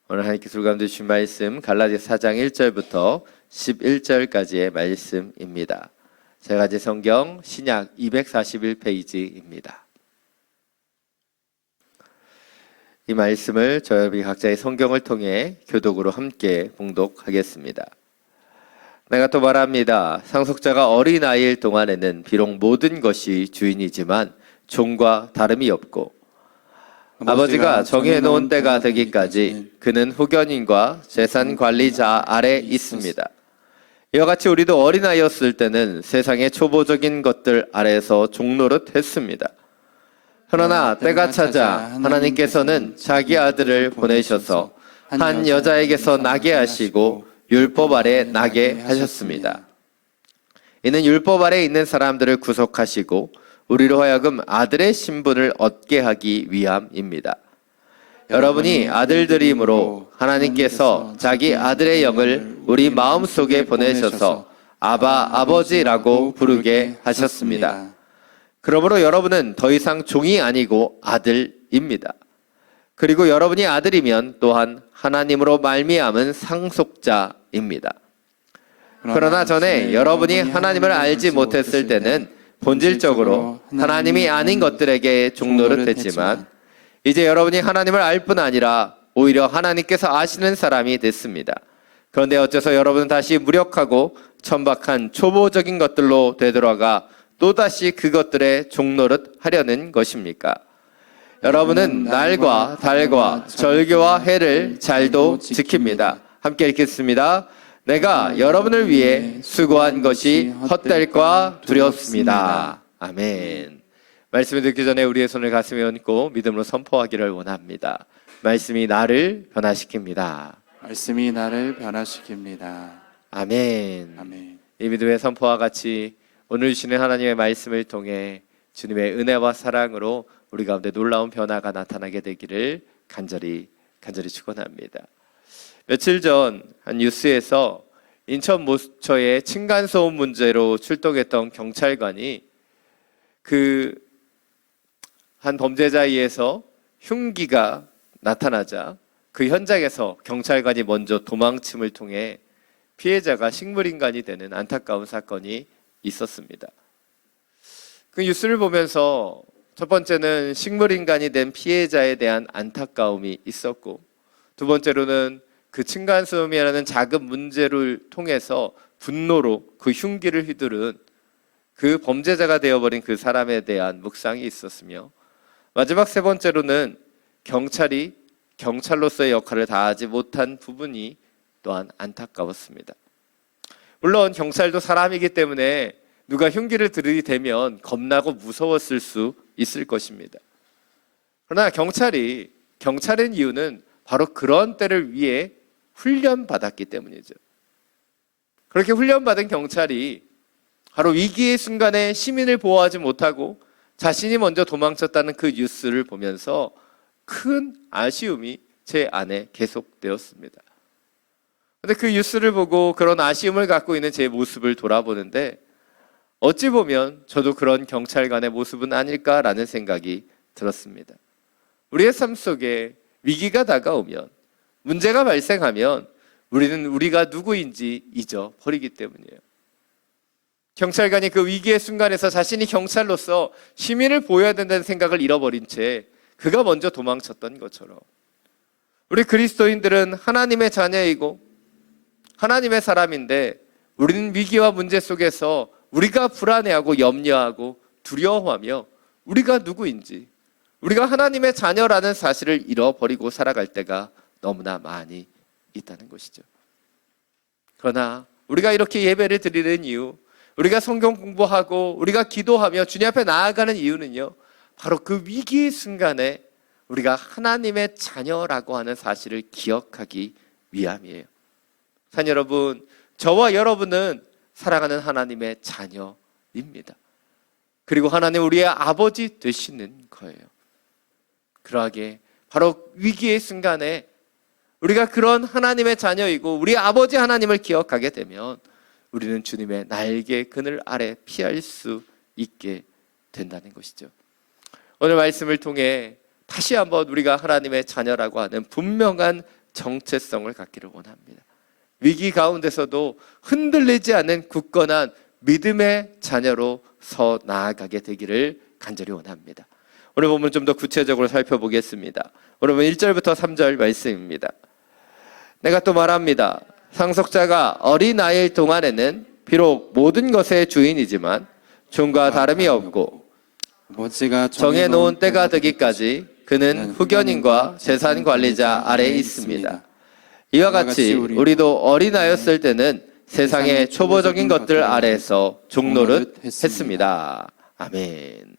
오늘 하나님께서 우리 가운데 주신 말씀 갈라디아서 4장 1절부터 11절까지의 말씀입니다. 제가제 성경 신약 241페이지입니다. 이 말씀을 저희 각자의 성경을 통해 교독으로 함께 봉독하겠습니다. 내가 또 말합니다. 상속자가 어린 아이일 동안에는 비록 모든 것이 주인이지만 종과 다름이 없고 아버지가 정해놓은 때가 되기까지 그는 후견인과 재산 관리자 아래 있습니다. 이와 같이 우리도 어린아이였을 때는 세상의 초보적인 것들 아래에서 종노릇 했습니다. 그러나 때가 찾아 하나님께서는 자기 아들을 보내셔서 한 여자에게서 나게 하시고 율법 아래 나게 하셨습니다. 이는 율법 아래 있는 사람들을 구속하시고 우리로 하여금 아들의 신분을 얻게 하기 위함입니다. 여러분이 아들들이므로 하나님께서 자기 아들의 영을 우리 마음속에 보내셔서 아바 아버지라고 부르게 하셨습니다. 그러므로 여러분은 더 이상 종이 아니고 아들입니다. 그리고 여러분이 아들이면 또한 하나님으로 말미암은 상속자입니다. 그러나 전에 여러분이 하나님을 알지 못했을 때는 본질적으로 하나님이 아닌 것들에게 종노릇했지만 이제 여러분이 하나님을 알 뿐 아니라 오히려 하나님께서 아시는 사람이 됐습니다. 그런데 어째서 여러분은 다시 무력하고 천박한 초보적인 것들로 되돌아가 또다시 그것들에 종노릇 하려는 것입니까? 여러분은 날과 달과 절기와 해를 잘도 지킵니다. 함께 읽겠습니다. 내가 여러분을 위해 수고한 것이 헛될까 두렵습니다. 아멘. 말씀을 듣기 전에 우리의 손을 가슴에 얹고 믿음으로 선포하기를 원합니다. 말씀이 나를 변화시킵니다. 말씀이 나를 변화시킵니다. 아멘. 아멘. 이 믿음의 선포와 같이 오늘 주시는 하나님의 말씀을 통해 주님의 은혜와 사랑으로 우리 가운데 놀라운 변화가 나타나게 되기를 간절히 축원합니다. 며칠 전 한 뉴스에서 인천 모처의 층간소음 문제로 출동했던 경찰관이 그 한 범죄자에 의해서 흉기가 나타나자 그 현장에서 경찰관이 먼저 도망침을 통해 피해자가 식물인간이 되는 안타까운 사건이 있었습니다. 그 뉴스를 보면서 첫 번째는 식물인간이 된 피해자에 대한 안타까움이 있었고, 두 번째로는 그 층간소음이라는 작은 문제를 통해서 분노로 그 흉기를 휘두른 그 범죄자가 되어버린 그 사람에 대한 묵상이 있었으며, 마지막 세 번째로는 경찰이 경찰로서의 역할을 다하지 못한 부분이 또한 안타까웠습니다. 물론 경찰도 사람이기 때문에 누가 흉기를 들이대면 겁나고 무서웠을 수 있을 것입니다. 그러나 경찰인 이유는 바로 그런 때를 위해 훈련받았기 때문이죠. 그렇게 훈련받은 경찰이 바로 위기의 순간에 시민을 보호하지 못하고 자신이 먼저 도망쳤다는 그 뉴스를 보면서 큰 아쉬움이 제 안에 계속되었습니다. 그런데 그 뉴스를 보고 그런 아쉬움을 갖고 있는 제 모습을 돌아보는데 어찌 보면 저도 그런 경찰관의 모습은 아닐까라는 생각이 들었습니다. 우리의 삶 속에 위기가 다가오면, 문제가 발생하면 우리는 우리가 누구인지 잊어버리기 때문이에요. 경찰관이 그 위기의 순간에서 자신이 경찰로서 시민을 보여야 된다는 생각을 잃어버린 채 그가 먼저 도망쳤던 것처럼 우리 그리스도인들은 하나님의 자녀이고 하나님의 사람인데 우리는 위기와 문제 속에서 우리가 불안해하고 염려하고 두려워하며 우리가 누구인지, 우리가 하나님의 자녀라는 사실을 잃어버리고 살아갈 때가 너무나 많이 있다는 것이죠. 그러나 우리가 이렇게 예배를 드리는 이유, 우리가 성경 공부하고 우리가 기도하며 주님 앞에 나아가는 이유는요, 바로 그 위기의 순간에 우리가 하나님의 자녀라고 하는 사실을 기억하기 위함이에요. 사랑 여러분, 저와 여러분은 사랑하는 하나님의 자녀입니다. 그리고 하나님 우리의 아버지 되시는 거예요. 그러하게 바로 위기의 순간에 우리가 그런 하나님의 자녀이고 우리 아버지 하나님을 기억하게 되면 우리는 주님의 날개 그늘 아래 피할 수 있게 된다는 것이죠. 오늘 말씀을 통해 다시 한번 우리가 하나님의 자녀라고 하는 분명한 정체성을 갖기를 원합니다. 위기 가운데서도 흔들리지 않는 굳건한 믿음의 자녀로 서 나아가게 되기를 간절히 원합니다. 오늘 본문 좀 더 구체적으로 살펴보겠습니다. 오늘 본문 1절부터 3절 말씀입니다. 내가 또 말합니다. 상속자가 어린 아이일 동안에는 비록 모든 것의 주인이지만 종과 다름이 없고 아버지가 정해놓은 때가 되기까지 그는 후견인과 재산 관리자 아래에 있습니다. 이와 같이 우리도 어린아이였을 때는 세상의 초보적인 것들 아래에서 종노릇 했습니다. 아멘.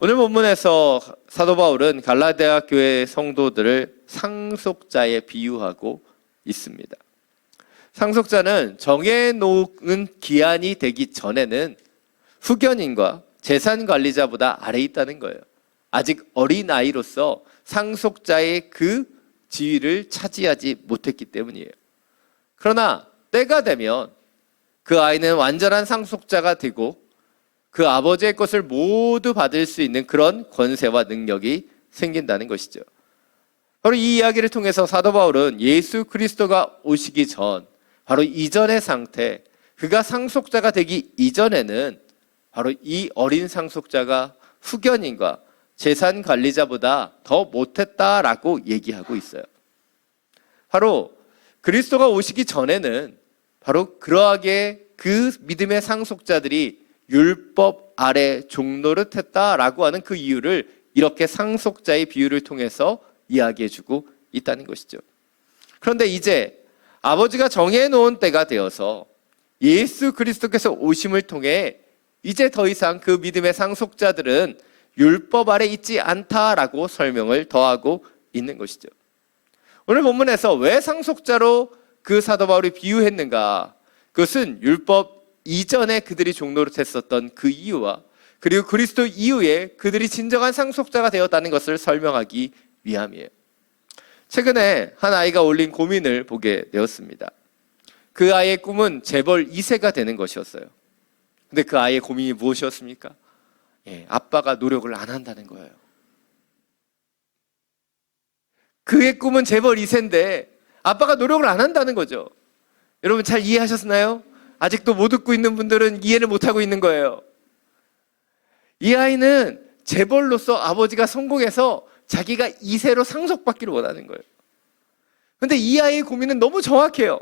오늘 본문에서 사도 바울은 갈라디아 교회 성도들을 상속자에 비유하고 있습니다. 상속자는 정해놓은 기한이 되기 전에는 후견인과 재산 관리자보다 아래에 있다는 거예요. 아직 어린아이로서 상속자의 그 지위를 차지하지 못했기 때문이에요. 그러나 때가 되면 그 아이는 완전한 상속자가 되고 그 아버지의 것을 모두 받을 수 있는 그런 권세와 능력이 생긴다는 것이죠. 바로 이 이야기를 통해서 사도 바울은 예수 그리스도가 오시기 전, 바로 이전의 상태, 그가 상속자가 되기 이전에는 바로 이 어린 상속자가 후견인과 재산 관리자보다 더 못했다라고 얘기하고 있어요. 바로 그리스도가 오시기 전에는 바로 그러하게 그 믿음의 상속자들이 율법 아래 종노릇했다라고 하는 그 이유를 이렇게 상속자의 비유를 통해서 이야기해주고 있다는 것이죠. 그런데 이제 아버지가 정해놓은 때가 되어서 예수 그리스도께서 오심을 통해 이제 더 이상 그 믿음의 상속자들은 율법 아래 있지 않다라고 설명을 더하고 있는 것이죠. 오늘 본문에서 왜 상속자로 그 사도 바울이 비유했는가? 그것은 율법 이전에 그들이 종노릇했었던 그 이유와 그리고 그리스도 이후에 그들이 진정한 상속자가 되었다는 것을 설명하기 위함이에요. 최근에 한 아이가 올린 고민을 보게 되었습니다. 그 아이의 꿈은 재벌 2세가 되는 것이었어요. 근데 그 아이의 고민이 무엇이었습니까? 아빠가 노력을 안 한다는 거예요. 그의 꿈은 재벌 2세인데 아빠가 노력을 안 한다는 거죠. 여러분 잘 이해하셨나요? 아직도 못 듣고 있는 분들은 이해를 못하고 있는 거예요. 이 아이는 재벌로서 아버지가 성공해서 자기가 2세로 상속받기를 원하는 거예요. 그런데 이 아이의 고민은 너무 정확해요.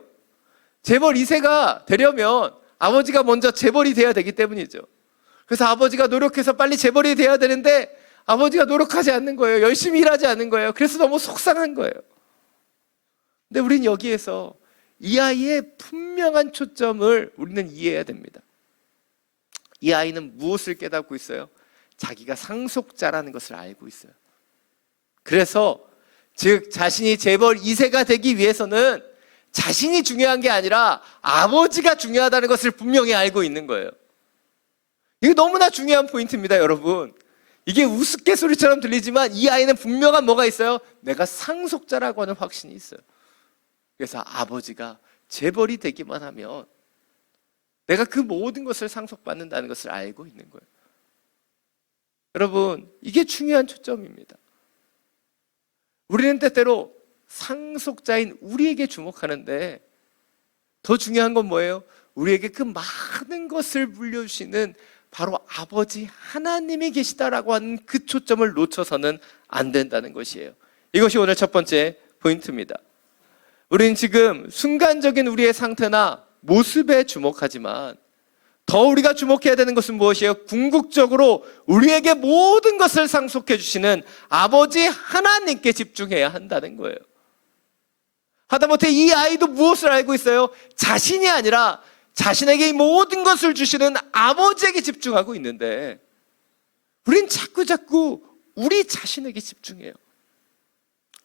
재벌 2세가 되려면 아버지가 먼저 재벌이 돼야 되기 때문이죠. 그래서 아버지가 노력해서 빨리 재벌이 돼야 되는데 아버지가 노력하지 않는 거예요. 열심히 일하지 않는 거예요. 그래서 너무 속상한 거예요. 근데 우리는 여기에서 이 아이의 분명한 초점을 우리는 이해해야 됩니다. 이 아이는 무엇을 깨닫고 있어요? 자기가 상속자라는 것을 알고 있어요. 그래서 즉 자신이 재벌 2세가 되기 위해서는 자신이 중요한 게 아니라 아버지가 중요하다는 것을 분명히 알고 있는 거예요. 이게 너무나 중요한 포인트입니다, 여러분. 이게 우스갯소리처럼 들리지만 이 아이는 분명한 뭐가 있어요? 내가 상속자라고 하는 확신이 있어요. 그래서 아버지가 재벌이 되기만 하면 내가 그 모든 것을 상속받는다는 것을 알고 있는 거예요. 여러분, 이게 중요한 초점입니다. 우리는 때때로 상속자인 우리에게 주목하는데 더 중요한 건 뭐예요? 우리에게 그 많은 것을 물려주시는 바로 아버지 하나님이 계시다라고 하는 그 초점을 놓쳐서는 안 된다는 것이에요. 이것이 오늘 첫 번째 포인트입니다. 우리는 지금 순간적인 우리의 상태나 모습에 주목하지만 더 우리가 주목해야 되는 것은 무엇이에요? 궁극적으로 우리에게 모든 것을 상속해 주시는 아버지 하나님께 집중해야 한다는 거예요. 하다못해 이 아이도 무엇을 알고 있어요? 자신이 아니라 자신에게 이 모든 것을 주시는 아버지에게 집중하고 있는데 우린 자꾸 우리 자신에게 집중해요.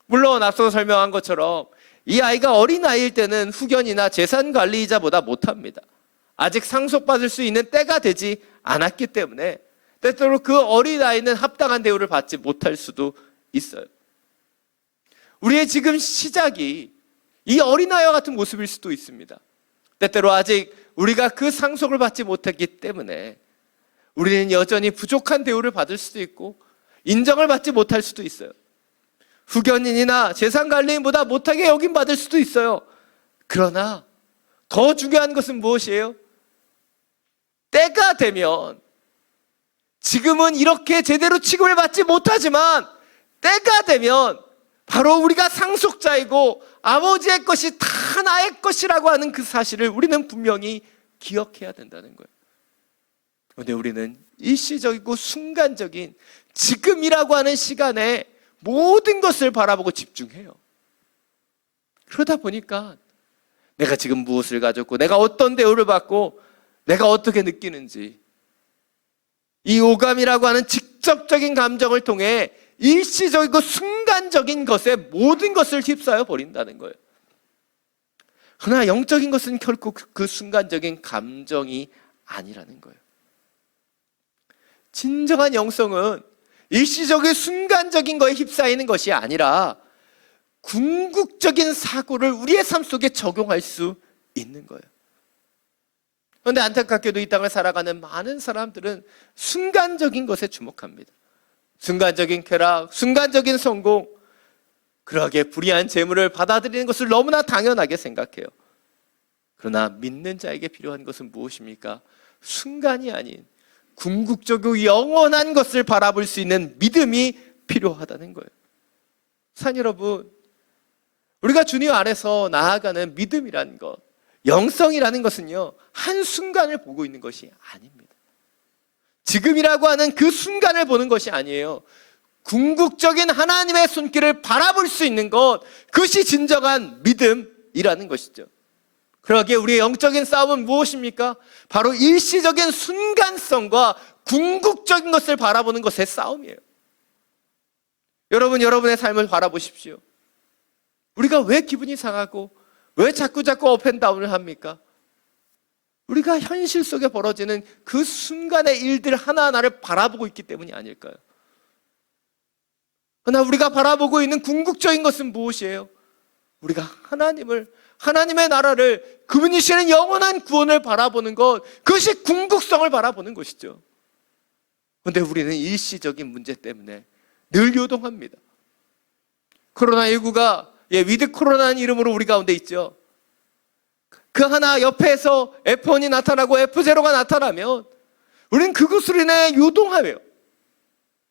물론 앞서 설명한 것처럼 이 아이가 어린아이일 때는 후견이나 재산관리자보다 못합니다. 아직 상속받을 수 있는 때가 되지 않았기 때문에 때때로 그 어린아이는 합당한 대우를 받지 못할 수도 있어요. 우리의 지금 시작이 이 어린아이와 같은 모습일 수도 있습니다. 때때로 아직 우리가 그 상속을 받지 못했기 때문에 우리는 여전히 부족한 대우를 받을 수도 있고 인정을 받지 못할 수도 있어요. 후견인이나 재산관리인보다 못하게 여김받을 수도 있어요. 그러나 더 중요한 것은 무엇이에요? 때가 되면 지금은 이렇게 제대로 취급을 받지 못하지만 때가 되면 바로 우리가 상속자이고 아버지의 것이 다 나의 것이라고 하는 그 사실을 우리는 분명히 기억해야 된다는 거예요. 그런데 우리는 일시적이고 순간적인 지금이라고 하는 시간에 모든 것을 바라보고 집중해요. 그러다 보니까 내가 지금 무엇을 가졌고 내가 어떤 대우를 받고 내가 어떻게 느끼는지 이 오감이라고 하는 직접적인 감정을 통해 일시적이고 순간적인 것에 모든 것을 휩싸여 버린다는 거예요. 그러나 영적인 것은 결코 그 순간적인 감정이 아니라는 거예요. 진정한 영성은 일시적인 순간적인 거에 휩싸이는 것이 아니라 궁극적인 사고를 우리의 삶 속에 적용할 수 있는 거예요. 그런데 안타깝게도 이 땅을 살아가는 많은 사람들은 순간적인 것에 주목합니다. 순간적인 쾌락, 순간적인 성공, 그러하게 불이한 재물을 받아들이는 것을 너무나 당연하게 생각해요. 그러나 믿는 자에게 필요한 것은 무엇입니까? 순간이 아닌 궁극적이고 영원한 것을 바라볼 수 있는 믿음이 필요하다는 거예요. 산 여러분, 우리가 주님 안에서 나아가는 믿음이라는 것, 영성이라는 것은요, 한순간을 보고 있는 것이 아닙니다. 지금이라고 하는 그 순간을 보는 것이 아니에요. 궁극적인 하나님의 손길을 바라볼 수 있는 것, 그것이 진정한 믿음이라는 것이죠. 그러기에 우리의 영적인 싸움은 무엇입니까? 바로 일시적인 순간성과 궁극적인 것을 바라보는 것의 싸움이에요. 여러분, 여러분의 삶을 바라보십시오. 우리가 왜 기분이 상하고 왜 자꾸 업앤다운을 합니까? 우리가 현실 속에 벌어지는 그 순간의 일들 하나하나를 바라보고 있기 때문이 아닐까요? 그러나 우리가 바라보고 있는 궁극적인 것은 무엇이에요? 우리가 하나님의 나라를, 그분이 시는 영원한 구원을 바라보는 것, 그것이 궁극성을 바라보는 것이죠. 그런데 우리는 일시적인 문제 때문에 늘 요동합니다. 코로나19가 위드 코로나라는 이름으로 우리 가운데 있죠. 그 하나 옆에서 F1이 나타나고 F0가 나타나면 우리는 그것으로 인해 요동하며,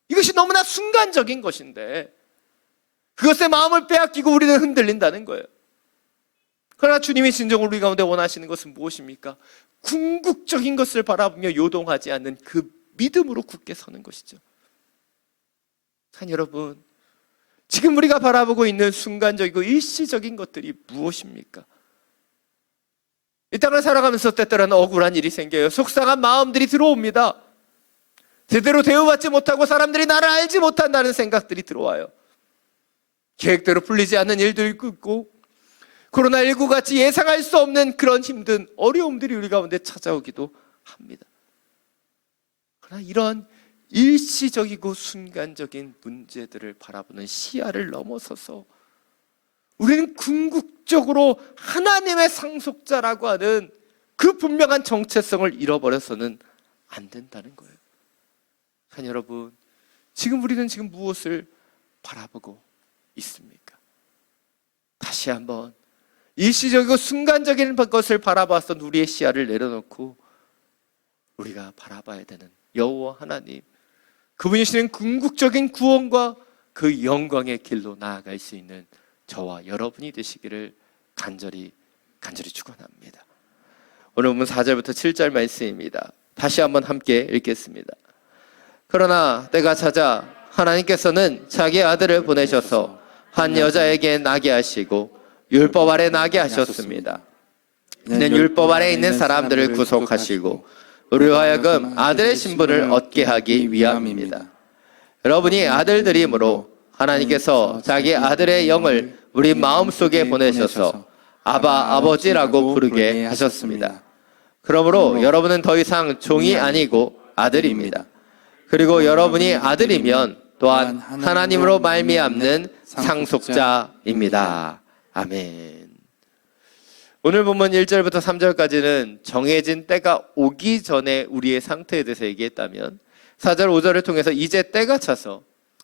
이것이 너무나 순간적인 것인데 그것에 마음을 빼앗기고 우리는 흔들린다는 거예요. 그러나 주님이 진정으로 우리 가운데 원하시는 것은 무엇입니까? 궁극적인 것을 바라보며 요동하지 않는 그 믿음으로 굳게 서는 것이죠. 산 여러분, 지금 우리가 바라보고 있는 순간적이고 일시적인 것들이 무엇입니까? 이 땅을 살아가면서 때때로는 억울한 일이 생겨요. 속상한 마음들이 들어옵니다. 제대로 대우받지 못하고 사람들이 나를 알지 못한다는 생각들이 들어와요. 계획대로 풀리지 않는 일들도 있고 코로나19 같이 예상할 수 없는 그런 힘든 어려움들이 우리 가운데 찾아오기도 합니다. 그러나 이런 일시적이고 순간적인 문제들을 바라보는 시야를 넘어서서 우리는 궁극적으로 하나님의 상속자라고 하는 그 분명한 정체성을 잃어버려서는 안 된다는 거예요. 산 여러분, 우리는 지금 무엇을 바라보고 있습니까? 다시 한번 일시적이고 순간적인 것을 바라봤던 우리의 시야를 내려놓고 우리가 바라봐야 되는 여호와 하나님, 그분이 주시는 궁극적인 구원과 그 영광의 길로 나아갈 수 있는 저와 여러분이 되시기를 간절히 축원합니다. 오늘 본문 4절부터 7절 말씀입니다. 다시 한번 함께 읽겠습니다. 그러나 때가 차자 하나님께서는 자기 아들을 보내셔서 한 여자에게 나게 하시고 율법 아래 나게 하셨습니다. 이는 율법 아래 있는 사람들을 구속하시고 우리로 하여금 아들의 신분을 얻게 하기 위함입니다. 여러분이 아들들이므로 하나님께서 자기 아들의 영을 우리 마음속에 보내셔서 아바 아버지라고 부르게 하셨습니다. 그러므로 여러분은 더 이상 종이 아니고 아들입니다. 그리고 여러분이 아들이면 또한 하나님으로 말미암는 상속자입니다. 아멘. 오늘 본문 1절부터 3절까지는 정해진 때가 오기 전에 우리의 상태에 대해서 얘기했다면 4절 5절을 통해서 이제 때가 차서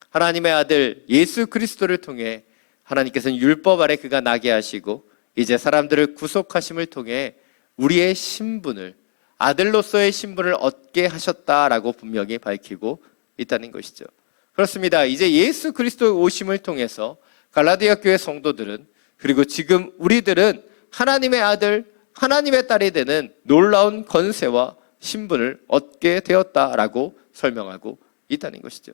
하나님의 아들 예수 그리스도를 통해 하나님께서는 율법 아래 그가 나게 하시고 이제 사람들을 구속하심을 통해 우리의 신분을, 아들로서의 신분을 얻게 하셨다라고 분명히 밝히고 있다는 것이죠. 그렇습니다. 이제 예수 그리스도의 오심을 통해서 갈라디아 교회 성도들은, 그리고 지금 우리들은 하나님의 아들, 하나님의 딸이 되는 놀라운 권세와 신분을 얻게 되었다라고 설명하고 있다는 것이죠.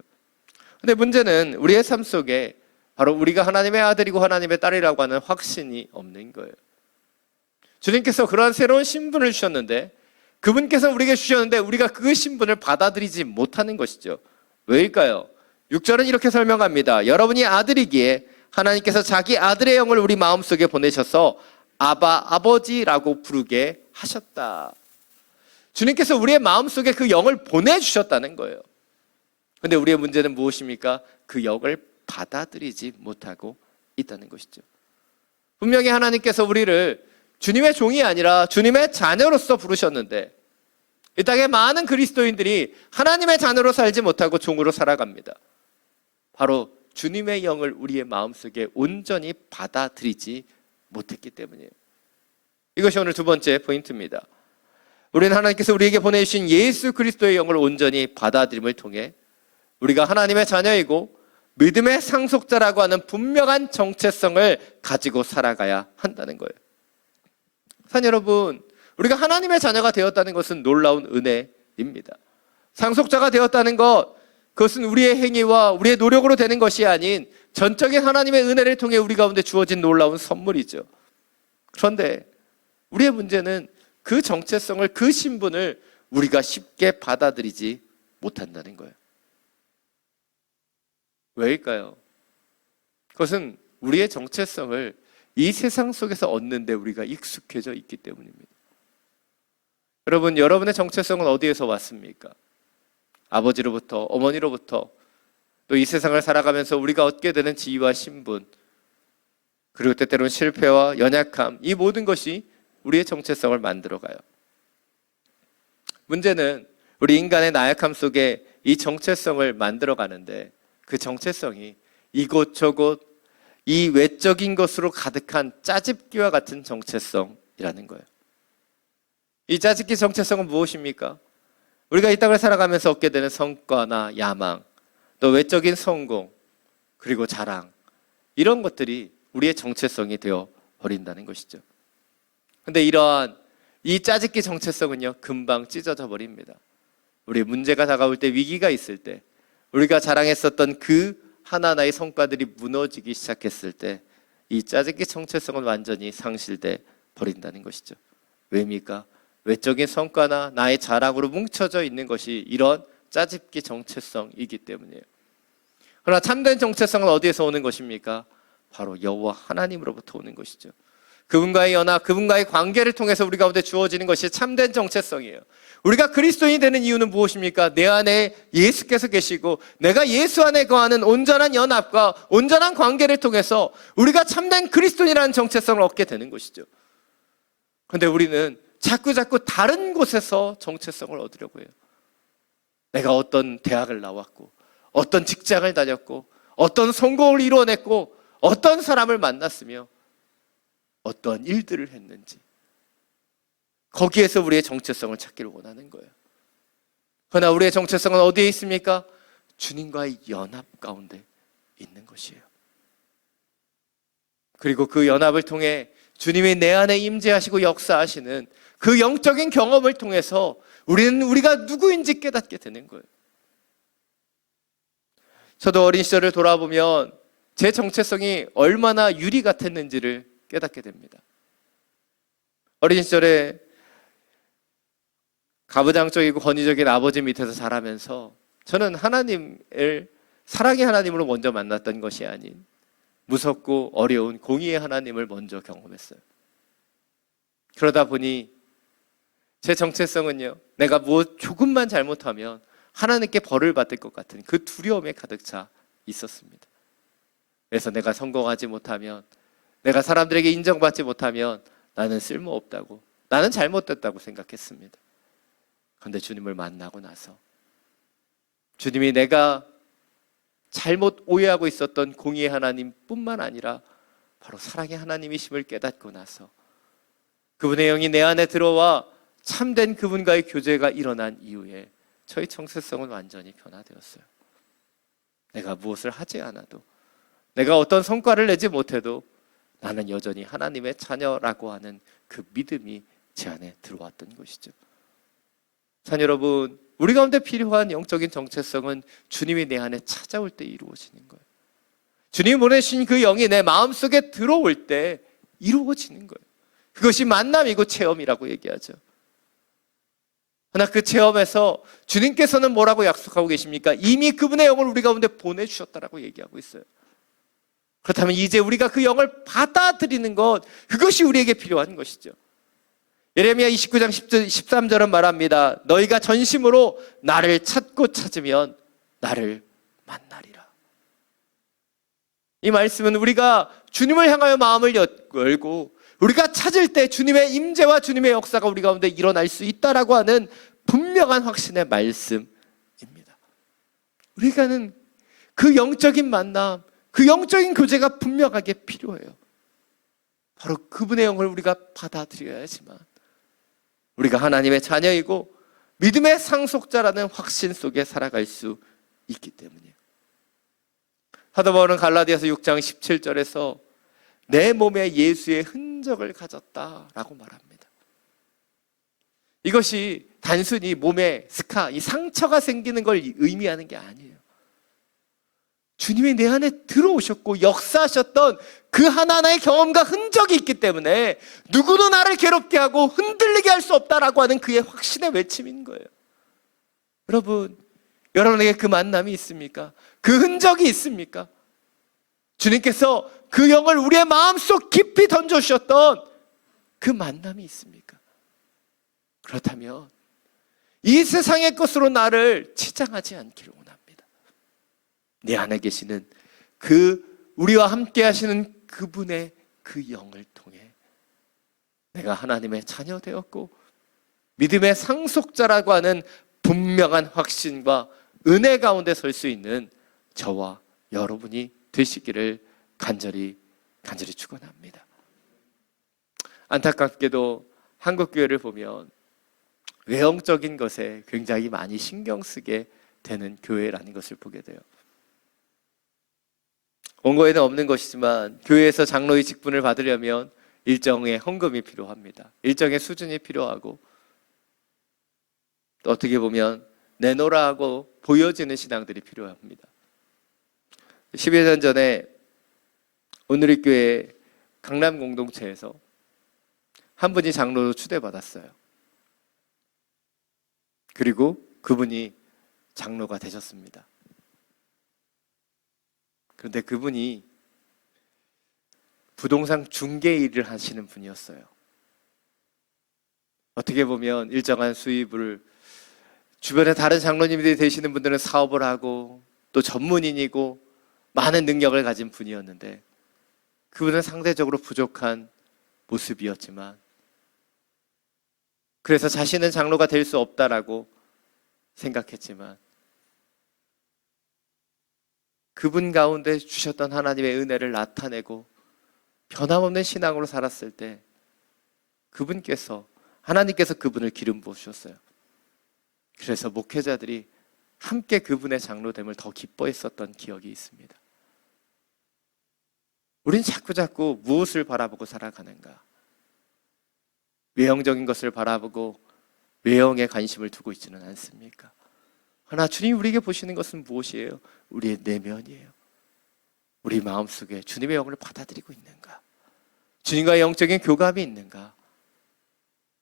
근데 문제는 우리의 삶 속에 바로 우리가 하나님의 아들이고 하나님의 딸이라고 하는 확신이 없는 거예요. 주님께서 그러한 새로운 신분을 주셨는데, 그분께서 우리에게 주셨는데 우리가 그 신분을 받아들이지 못하는 것이죠. 왜일까요? 6절은 이렇게 설명합니다. 여러분이 아들이기에 하나님께서 자기 아들의 영을 우리 마음속에 보내셔서 아바 아버지라고 부르게 하셨다. 주님께서 우리의 마음속에 그 영을 보내주셨다는 거예요. 근데 우리의 문제는 무엇입니까? 그 영을 받아들이지 못하고 있다는 것이죠. 분명히 하나님께서 우리를 주님의 종이 아니라 주님의 자녀로서 부르셨는데 이 땅에 많은 그리스도인들이 하나님의 자녀로 살지 못하고 종으로 살아갑니다. 바로 주님의 영을 우리의 마음속에 온전히 받아들이지 못했기 때문이에요. 이것이 오늘 두 번째 포인트입니다. 우리는 하나님께서 우리에게 보내주신 예수 그리스도의 영을 온전히 받아들임을 통해 우리가 하나님의 자녀이고 믿음의 상속자라고 하는 분명한 정체성을 가지고 살아가야 한다는 거예요. 사랑 여러분, 우리가 하나님의 자녀가 되었다는 것은 놀라운 은혜입니다. 상속자가 되었다는 것, 그것은 우리의 행위와 우리의 노력으로 되는 것이 아닌 전적인 하나님의 은혜를 통해 우리 가운데 주어진 놀라운 선물이죠. 그런데 우리의 문제는 그 정체성을, 그 신분을 우리가 쉽게 받아들이지 못한다는 거예요. 왜일까요? 그것은 우리의 정체성을 이 세상 속에서 얻는데 우리가 익숙해져 있기 때문입니다. 여러분, 여러분의 정체성은 어디에서 왔습니까? 아버지로부터, 어머니로부터, 또 이 세상을 살아가면서 우리가 얻게 되는 지위와 신분, 그리고 때때로는 실패와 연약함, 이 모든 것이 우리의 정체성을 만들어가요. 문제는 우리 인간의 나약함 속에 이 정체성을 만들어가는데 그 정체성이 이곳저곳 이 외적인 것으로 가득한 짜집기와 같은 정체성이라는 거예요. 이 짜집기 정체성은 무엇입니까? 우리가 이 땅을 살아가면서 얻게 되는 성과나 야망, 또 외적인 성공, 그리고 자랑, 이런 것들이 우리의 정체성이 되어 버린다는 것이죠. 근데 이러한 이 짜집기 정체성은요, 금방 찢어져 버립니다. 우리 문제가 다가올 때, 위기가 있을 때, 우리가 자랑했었던 그 하나하나의 성과들이 무너지기 시작했을 때 이 짜집기 정체성은 완전히 상실돼 버린다는 것이죠. 왜입니까? 외적인 성과나 나의 자랑으로 뭉쳐져 있는 것이 이런 짜집기 정체성이기 때문이에요. 그러나 참된 정체성은 어디에서 오는 것입니까? 바로 여호와 하나님으로부터 오는 것이죠. 그분과의 연합, 그분과의 관계를 통해서 우리 가운데 주어지는 것이 참된 정체성이에요. 우리가 그리스도인이 되는 이유는 무엇입니까? 내 안에 예수께서 계시고 내가 예수 안에 거하는 온전한 연합과 온전한 관계를 통해서 우리가 참된 그리스도인이라는 정체성을 얻게 되는 것이죠. 그런데 우리는 자꾸 다른 곳에서 정체성을 얻으려고 해요. 내가 어떤 대학을 나왔고, 어떤 직장을 다녔고, 어떤 성공을 이루어냈고, 어떤 사람을 만났으며, 어떠한 일들을 했는지, 거기에서 우리의 정체성을 찾기를 원하는 거예요. 그러나 우리의 정체성은 어디에 있습니까? 주님과의 연합 가운데 있는 것이에요. 그리고 그 연합을 통해 주님이 내 안에 임재하시고 역사하시는 그 영적인 경험을 통해서 우리는 우리가 누구인지 깨닫게 되는 거예요. 저도 어린 시절을 돌아보면 제 정체성이 얼마나 유리 같았는지를 깨닫게 됩니다. 어린 시절에 가부장적이고 권위적인 아버지 밑에서 자라면서 저는 하나님을 사랑의 하나님으로 먼저 만났던 것이 아닌 무섭고 어려운 공의의 하나님을 먼저 경험했어요. 그러다 보니 제 정체성은요, 내가 무엇 조금만 잘못하면 하나님께 벌을 받을 것 같은 그 두려움에 가득 차 있었습니다. 그래서 내가 성공하지 못하면, 내가 사람들에게 인정받지 못하면 나는 쓸모없다고, 나는 잘못됐다고 생각했습니다. 그런데 주님을 만나고 나서 주님이 내가 잘못 오해하고 있었던 공의의 하나님뿐만 아니라 바로 사랑의 하나님이심을 깨닫고 나서 그분의 영이 내 안에 들어와 참된 그분과의 교제가 일어난 이후에 저희 정체성은 완전히 변화되었어요. 내가 무엇을 하지 않아도, 내가 어떤 성과를 내지 못해도 나는 여전히 하나님의 자녀라고 하는 그 믿음이 제 안에 들어왔던 것이죠. 자녀 여러분, 우리 가운데 필요한 영적인 정체성은 주님이 내 안에 찾아올 때 이루어지는 거예요. 주님이 보내신 그 영이 내 마음속에 들어올 때 이루어지는 거예요. 그것이 만남이고 체험이라고 얘기하죠. 그러나 그 체험에서 주님께서는 뭐라고 약속하고 계십니까? 이미 그분의 영을 우리 가운데 보내주셨다라고 얘기하고 있어요. 그렇다면 이제 우리가 그 영을 받아들이는 것, 그것이 우리에게 필요한 것이죠. 예레미야 29장 13절은 말합니다. 너희가 전심으로 나를 찾고 찾으면 나를 만나리라. 이 말씀은 우리가 주님을 향하여 마음을 열고 우리가 찾을 때 주님의 임재와 주님의 역사가 우리 가운데 일어날 수 있다라고 하는 분명한 확신의 말씀입니다. 우리가는 그 영적인 만남, 그 영적인 교제가 분명하게 필요해요. 바로 그분의 영을 우리가 받아들여야지만 우리가 하나님의 자녀이고 믿음의 상속자라는 확신 속에 살아갈 수 있기 때문이에요. 사도 바울은 갈라디아서 6장 17절에서 내 몸에 예수의 흔적을 가졌다라고 말합니다. 이것이 단순히 몸에 스카, 이 상처가 생기는 걸 의미하는 게 아니에요. 주님이 내 안에 들어오셨고 역사하셨던 그 하나하나의 경험과 흔적이 있기 때문에 누구도 나를 괴롭게 하고 흔들리게 할 수 없다라고 하는 그의 확신의 외침인 거예요. 여러분, 여러분에게 그 만남이 있습니까? 그 흔적이 있습니까? 주님께서 그 영을 우리의 마음속 깊이 던져주셨던 그 만남이 있습니까? 그렇다면 이 세상의 것으로 나를 치장하지 않기를 원합니다. 내 안에 계시는 그 우리와 함께 하시는 그분의 그 영을 통해 내가 하나님의 자녀 되었고 믿음의 상속자라고 하는 분명한 확신과 은혜 가운데 설 수 있는 저와 여러분이 되시기를 간절히 축원합니다. 안타깝게도 한국 교회를 보면 외형적인 것에 굉장히 많이 신경 쓰게 되는 교회라는 것을 보게 돼요. 원고에는 없는 것이지만 교회에서 장로의 직분을 받으려면 일정의 헌금이 필요합니다. 일정의 수준이 필요하고 또 어떻게 보면 내놓으라 하고 보여지는 신앙들이 필요합니다. 10여 년 전에 오늘의 교회 강남 공동체에서 한 분이 장로로 추대받았어요. 그리고 그분이 장로가 되셨습니다. 그런데 그분이 부동산 중개 일을 하시는 분이었어요. 어떻게 보면 일정한 수입을 주변에 다른 장로님들이 되시는 분들은 사업을 하고 또 전문인이고 많은 능력을 가진 분이었는데 그분은 상대적으로 부족한 모습이었지만 그래서 자신은 장로가 될 수 없다라고 생각했지만 그분 가운데 주셨던 하나님의 은혜를 나타내고 변함없는 신앙으로 살았을 때 하나님께서 그분을 기름 부으셨어요. 그래서 목회자들이 함께 그분의 장로됨을 더 기뻐했었던 기억이 있습니다. 우린 자꾸 무엇을 바라보고 살아가는가? 외형적인 것을 바라보고 외형에 관심을 두고 있지는 않습니까? 그러나 주님이 우리에게 보시는 것은 무엇이에요? 우리의 내면이에요. 우리 마음속에 주님의 영을 받아들이고 있는가? 주님과의 영적인 교감이 있는가?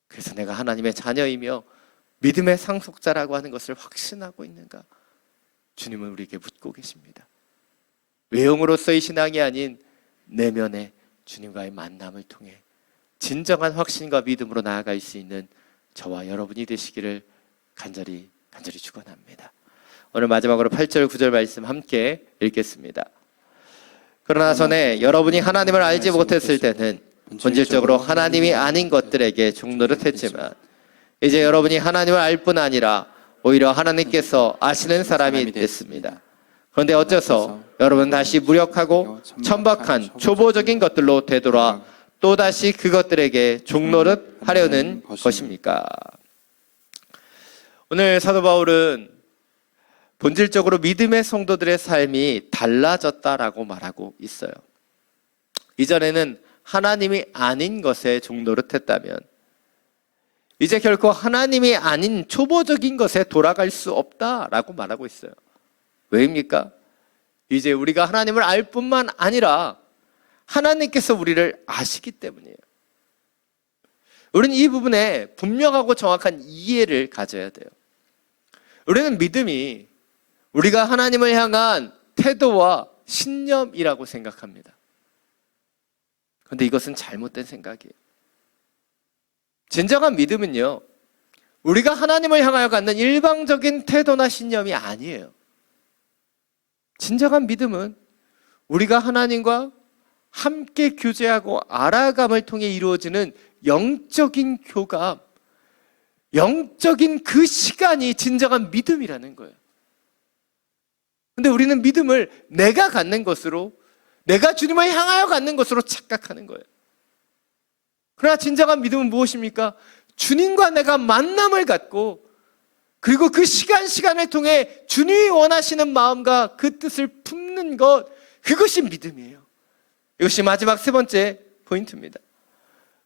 그래서 내가 하나님의 자녀이며 믿음의 상속자라고 하는 것을 확신하고 있는가? 주님은 우리에게 묻고 계십니다. 외형으로서의 신앙이 아닌 내면의 주님과의 만남을 통해 진정한 확신과 믿음으로 나아갈 수 있는 저와 여러분이 되시기를 간절히 축원합니다. 오늘 마지막으로 8절 9절 말씀 함께 읽겠습니다. 그러나 전에 여러분이 하나님을 알지 못했을 때는 본질적으로 하나님이 아닌 것들에게 종노릇했지만 이제 여러분이 하나님을 알 뿐 아니라 오히려 하나님께서 아시는 사람이 됐습니다. 그런데 어째서 여러분 다시 무력하고 천박한 초보적인 것들로 되돌아 또다시 그것들에게 종노릇하려는 것입니까? 오늘 사도 바울은 본질적으로 믿음의 성도들의 삶이 달라졌다라고 말하고 있어요. 이전에는 하나님이 아닌 것에 종노릇했다면 이제 결코 하나님이 아닌 초보적인 것에 돌아갈 수 없다라고 말하고 있어요. 왜입니까? 이제 우리가 하나님을 알 뿐만 아니라 하나님께서 우리를 아시기 때문이에요. 우리는 이 부분에 분명하고 정확한 이해를 가져야 돼요. 우리는 믿음이 우리가 하나님을 향한 태도와 신념이라고 생각합니다. 그런데 이것은 잘못된 생각이에요. 진정한 믿음은요, 우리가 하나님을 향하여 갖는 일방적인 태도나 신념이 아니에요. 진정한 믿음은 우리가 하나님과 함께 교제하고 알아감을 통해 이루어지는 영적인 교감, 영적인 그 시간이 진정한 믿음이라는 거예요. 근데 우리는 믿음을 내가 갖는 것으로, 내가 주님을 향하여 갖는 것으로 착각하는 거예요. 그러나 진정한 믿음은 무엇입니까? 주님과 내가 만남을 갖고 그리고 그 시간을 통해 주님이 원하시는 마음과 그 뜻을 품는 것, 그것이 믿음이에요. 이것이 마지막 세 번째 포인트입니다.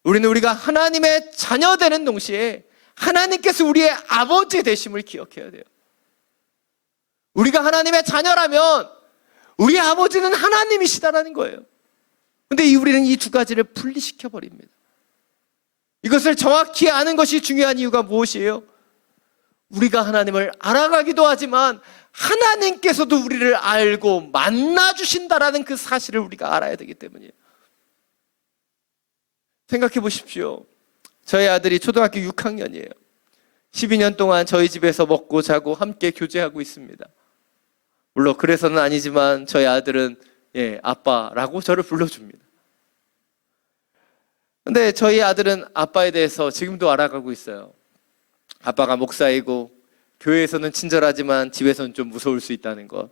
우리가 하나님의 자녀 되는 동시에 하나님께서 우리의 아버지 되심을 기억해야 돼요. 우리가 하나님의 자녀라면 우리 아버지는 하나님이시다라는 거예요. 그런데 우리는 이 두 가지를 분리시켜 버립니다. 이것을 정확히 아는 것이 중요한 이유가 무엇이에요? 우리가 하나님을 알아가기도 하지만 하나님께서도 우리를 알고 만나주신다라는 그 사실을 우리가 알아야 되기 때문이에요. 생각해 보십시오. 저희 아들이 초등학교 6학년이에요. 12년 동안 저희 집에서 먹고 자고 함께 교제하고 있습니다. 물론 그래서는 아니지만 저희 아들은 아빠라고 저를 불러줍니다. 근데 저희 아들은 아빠에 대해서 지금도 알아가고 있어요. 아빠가 목사이고 교회에서는 친절하지만 집에서는 좀 무서울 수 있다는 것.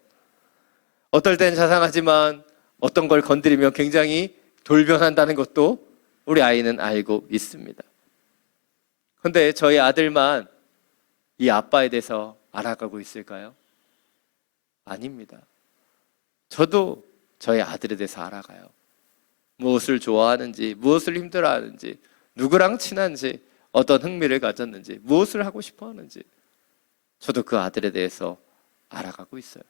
어떨 땐 자상하지만 어떤 걸 건드리면 굉장히 돌변한다는 것도 우리 아이는 알고 있습니다. 그런데 저희 아들만 이 아빠에 대해서 알아가고 있을까요? 아닙니다. 저도 저희 아들에 대해서 알아가요. 무엇을 좋아하는지, 무엇을 힘들어하는지, 누구랑 친한지, 어떤 흥미를 가졌는지, 무엇을 하고 싶어 하는지 저도 그 아들에 대해서 알아가고 있어요.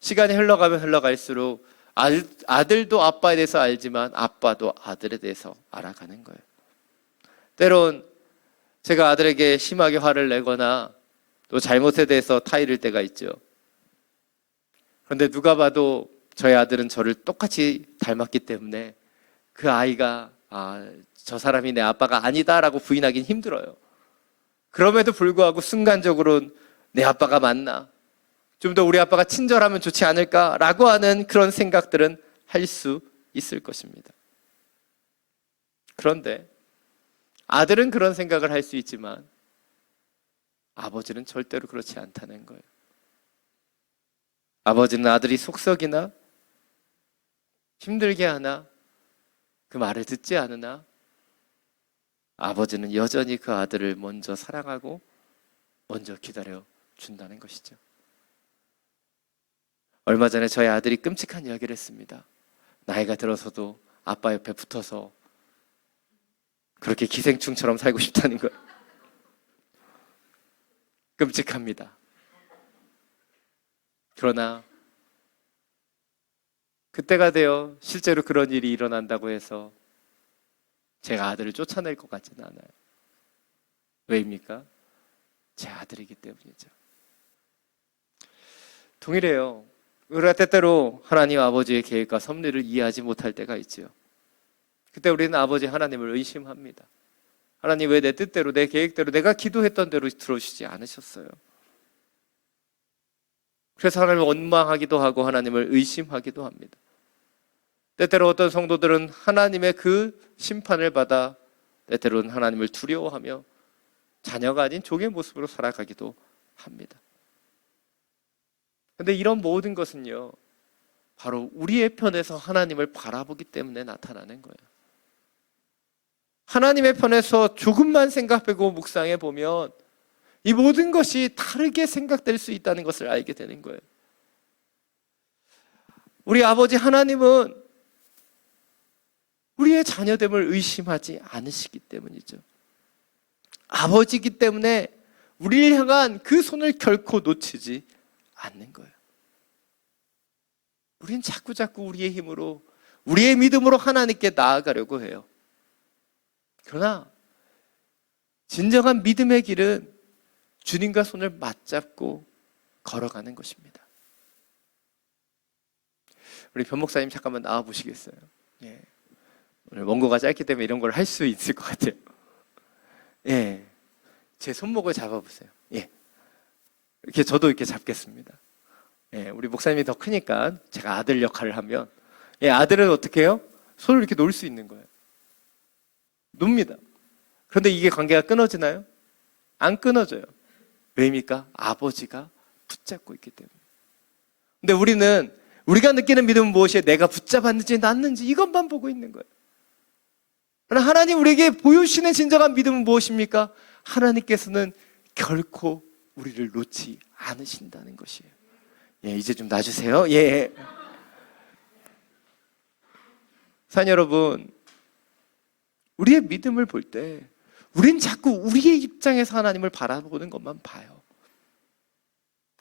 시간이 흘러가면 흘러갈수록 아들도 아빠에 대해서 알지만 아빠도 아들에 대해서 알아가는 거예요. 때론 제가 아들에게 심하게 화를 내거나 또 잘못에 대해서 타이를 때가 있죠. 그런데 누가 봐도 저희 아들은 저를 똑같이 닮았기 때문에 그 아이가 저 사람이 내 아빠가 아니다라고 부인하긴 힘들어요. 그럼에도 불구하고 순간적으로 내 아빠가 맞나? 좀 더 우리 아빠가 친절하면 좋지 않을까라고 하는 그런 생각들은 할 수 있을 것입니다. 그런데 아들은 그런 생각을 할 수 있지만 아버지는 절대로 그렇지 않다는 거예요. 아버지는 아들이 속썩이나 힘들게 하나 그 말을 듣지 않으나 아버지는 여전히 그 아들을 먼저 사랑하고 먼저 기다려 준다는 것이죠. 얼마 전에 저희 아들이 끔찍한 이야기를 했습니다. 나이가 들어서도 아빠 옆에 붙어서 그렇게 기생충처럼 살고 싶다는 것. 끔찍합니다. 그러나 그때가 되어 실제로 그런 일이 일어난다고 해서 제가 아들을 쫓아낼 것 같지는 않아요. 왜입니까? 제 아들이기 때문이죠. 동일해요. 우리가 때때로 하나님 아버지의 계획과 섭리를 이해하지 못할 때가 있지요. 그때 우리는 아버지 하나님을 의심합니다. 하나님 왜 내 뜻대로 내 계획대로 내가 기도했던 대로 들어주지 않으셨어요? 그래서 하나님을 원망하기도 하고 하나님을 의심하기도 합니다. 때때로 어떤 성도들은 하나님의 그 심판을 받아 때때로는 하나님을 두려워하며 자녀가 아닌 종의 모습으로 살아가기도 합니다. 그런데 이런 모든 것은요, 바로 우리의 편에서 하나님을 바라보기 때문에 나타나는 거예요. 하나님의 편에서 조금만 생각하고 묵상해 보면 이 모든 것이 다르게 생각될 수 있다는 것을 알게 되는 거예요. 우리 아버지 하나님은 우리의 자녀됨을 의심하지 않으시기 때문이죠. 아버지이기 때문에 우리를 향한 그 손을 결코 놓치지 않는 거예요. 우리는 자꾸자꾸 우리의 힘으로, 우리의 믿음으로 하나님께 나아가려고 해요. 그러나 진정한 믿음의 길은 주님과 손을 맞잡고 걸어가는 것입니다. 우리 변 목사님 잠깐만 나와 보시겠어요? 예. 오늘 원고가 짧기 때문에 이런 걸 할 수 있을 것 같아요. 예. 제 손목을 잡아보세요. 예. 이렇게 저도 이렇게 잡겠습니다. 예. 우리 목사님이 더 크니까 제가 아들 역할을 하면, 예. 아들은 어떻게 해요? 손을 이렇게 놓을 수 있는 거예요. 놉니다. 그런데 이게 관계가 끊어지나요? 안 끊어져요. 왜입니까? 아버지가 붙잡고 있기 때문에. 근데 우리가 느끼는 믿음은 무엇이에요? 내가 붙잡았는지 낳는지 이것만 보고 있는 거예요. 그러나 하나님 우리에게 보여주시는 진정한 믿음은 무엇입니까? 하나님께서는 결코 우리를 놓지 않으신다는 것이에요. 예, 이제 좀 놔주세요. 예. 사랑 여러분, 우리의 믿음을 볼 때 우린 자꾸 우리의 입장에서 하나님을 바라보는 것만 봐요.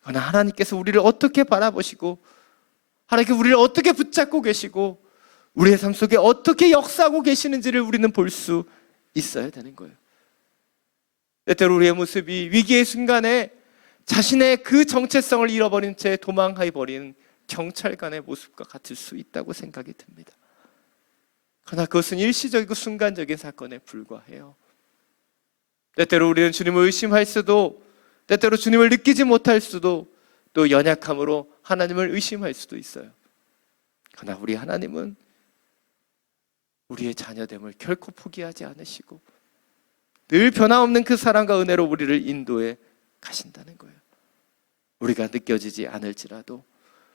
그러나 하나님께서 우리를 어떻게 바라보시고 하나님께서 우리를 어떻게 붙잡고 계시고 우리의 삶 속에 어떻게 역사하고 계시는지를 우리는 볼 수 있어야 되는 거예요. 때때로 우리의 모습이 위기의 순간에 자신의 그 정체성을 잃어버린 채 도망해버린 경찰관의 모습과 같을 수 있다고 생각이 듭니다. 그러나 그것은 일시적이고 순간적인 사건에 불과해요. 때때로 우리는 주님을 의심할 수도, 때때로 주님을 느끼지 못할 수도, 또 연약함으로 하나님을 의심할 수도 있어요. 그러나 우리 하나님은 우리의 자녀됨을 결코 포기하지 않으시고 늘 변함없는 그 사랑과 은혜로 우리를 인도해 가신다는 거예요. 우리가 느껴지지 않을지라도,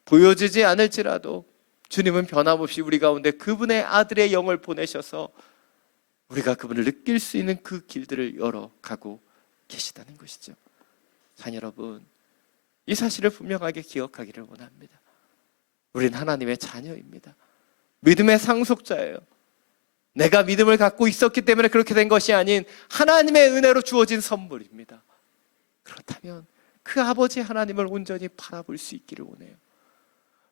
보여지지 않을지라도 주님은 변함없이 우리 가운데 그분의 아들의 영을 보내셔서 우리가 그분을 느낄 수 있는 그 길들을 열어가고 계시다는 것이죠. 자녀 여러분, 이 사실을 분명하게 기억하기를 원합니다. 우린 하나님의 자녀입니다. 믿음의 상속자예요. 내가 믿음을 갖고 있었기 때문에 그렇게 된 것이 아닌 하나님의 은혜로 주어진 선물입니다. 그렇다면 그 아버지 하나님을 온전히 바라볼 수 있기를 원해요.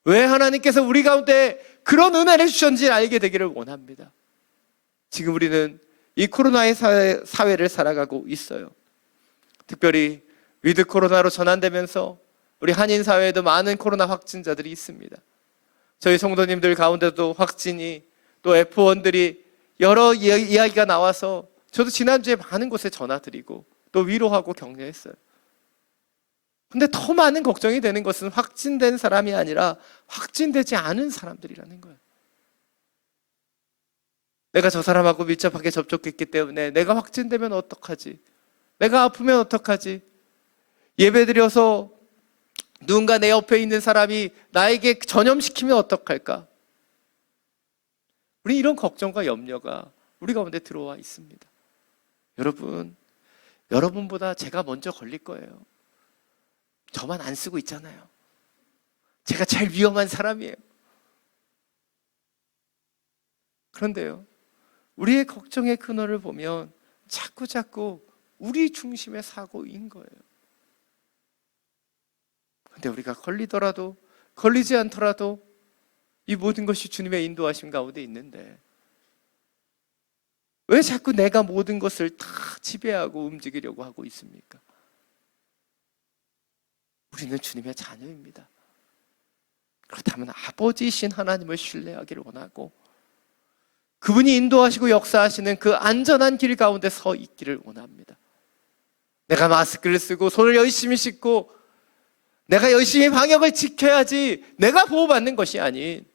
왜 하나님께서 우리 가운데 그런 은혜를 주셨는지 알게 되기를 원합니다. 지금 우리는 이 코로나의 사회를 살아가고 있어요. 특별히 위드 코로나로 전환되면서 우리 한인 사회에도 많은 코로나 확진자들이 있습니다. 저희 성도님들 가운데도 확진이, 또 F1들이 여러 이야기가 나와서 저도 지난주에 많은 곳에 전화드리고 또 위로하고 격려했어요. 근데 더 많은 걱정이 되는 것은 확진된 사람이 아니라 확진되지 않은 사람들이라는 거예요. 내가 저 사람하고 밀접하게 접촉했기 때문에 내가 확진되면 어떡하지? 내가 아프면 어떡하지? 예배드려서 누군가 내 옆에 있는 사람이 나에게 전염시키면 어떡할까? 우리 이런 걱정과 염려가 우리 가운데 들어와 있습니다. 여러분, 여러분보다 제가 먼저 걸릴 거예요. 저만 안 쓰고 있잖아요. 제가 제일 위험한 사람이에요. 그런데요, 우리의 걱정의 근원을 보면 자꾸 우리 중심의 사고인 거예요. 근데 우리가 걸리더라도 걸리지 않더라도 이 모든 것이 주님의 인도하심 가운데 있는데 왜 자꾸 내가 모든 것을 다 지배하고 움직이려고 하고 있습니까? 우리는 주님의 자녀입니다. 그렇다면 아버지이신 하나님을 신뢰하기를 원하고 그분이 인도하시고 역사하시는 그 안전한 길 가운데 서 있기를 원합니다. 내가 마스크를 쓰고 손을 열심히 씻고 내가 열심히 방역을 지켜야지 내가 보호받는 것이 아닌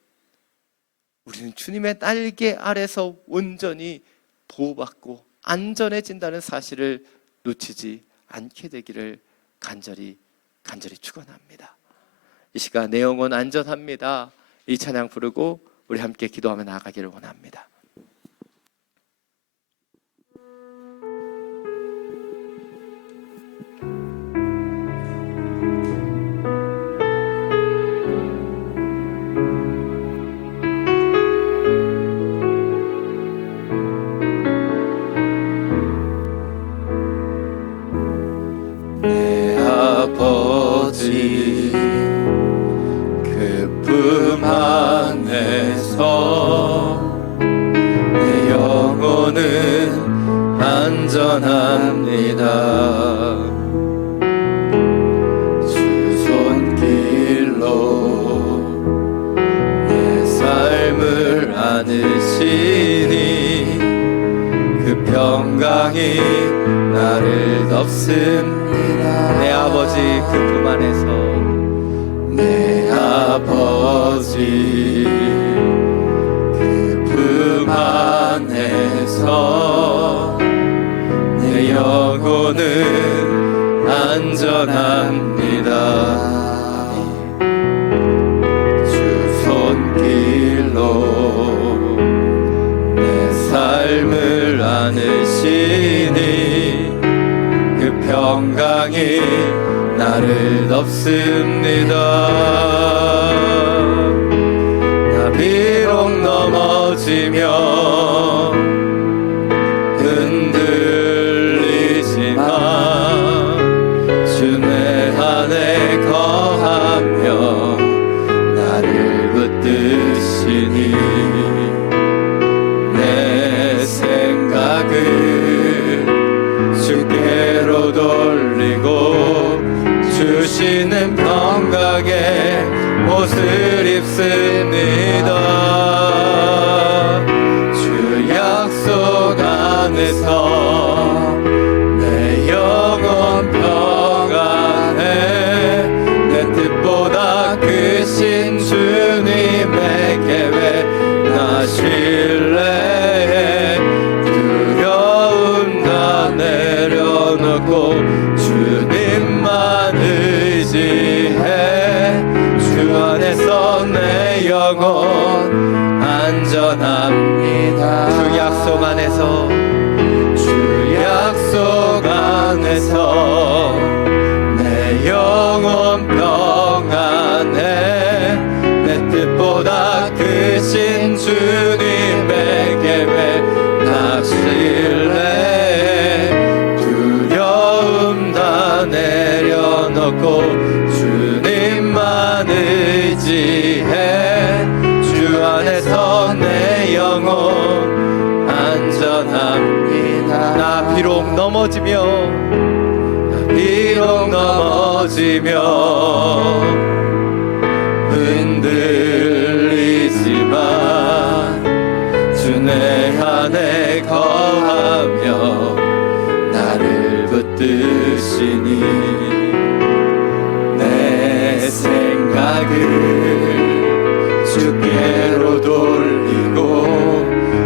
우리는 주님의 날개 아래서 온전히 보호받고 안전해진다는 사실을 놓치지 않게 되기를 간절히 축원합니다. 이 시간 내 영혼 안전합니다. 이 찬양 부르고 우리 함께 기도하며 나아가기를 원합니다. 내 아버지 그 품 안에서 내 영혼은 안전합니다. 주 손길로 내 삶을 안으시니 그 평강이 나를 덮습니다. 내 아버지 그 품 안에서 내 아버지 그 품 안에서 내 영혼은 안전합니다. 주 손길로 내 삶을 안으시니 그 평강이 나를 덮습니다. 나 비록 넘어지며 흔들리지만 주 내 안에 거하며 나를 붙드시니 내 생각을 주께로 돌리고 주시는 평강의 옷을 입습니다. 주 약속 안에서 내 영혼 평안해 내 뜻보다 크신 주님의 계획 나 신뢰해 두려움 다 내려놓고 주님만 의지해 주 안에서 내 영혼 안전합니다. 주 약속 안에서 주 약속 안에서 내 영혼 평안해 내 뜻보다 크신 주님의 계획 나 신뢰해 두려움 다 내려놓고 주님만 의지해 주 안에서 내 영혼 안전합니다. 나 비록 넘어지며 흔들리지만 주 내 안에 거하며 나를 붙드시니 내 생각을 주께로 돌리고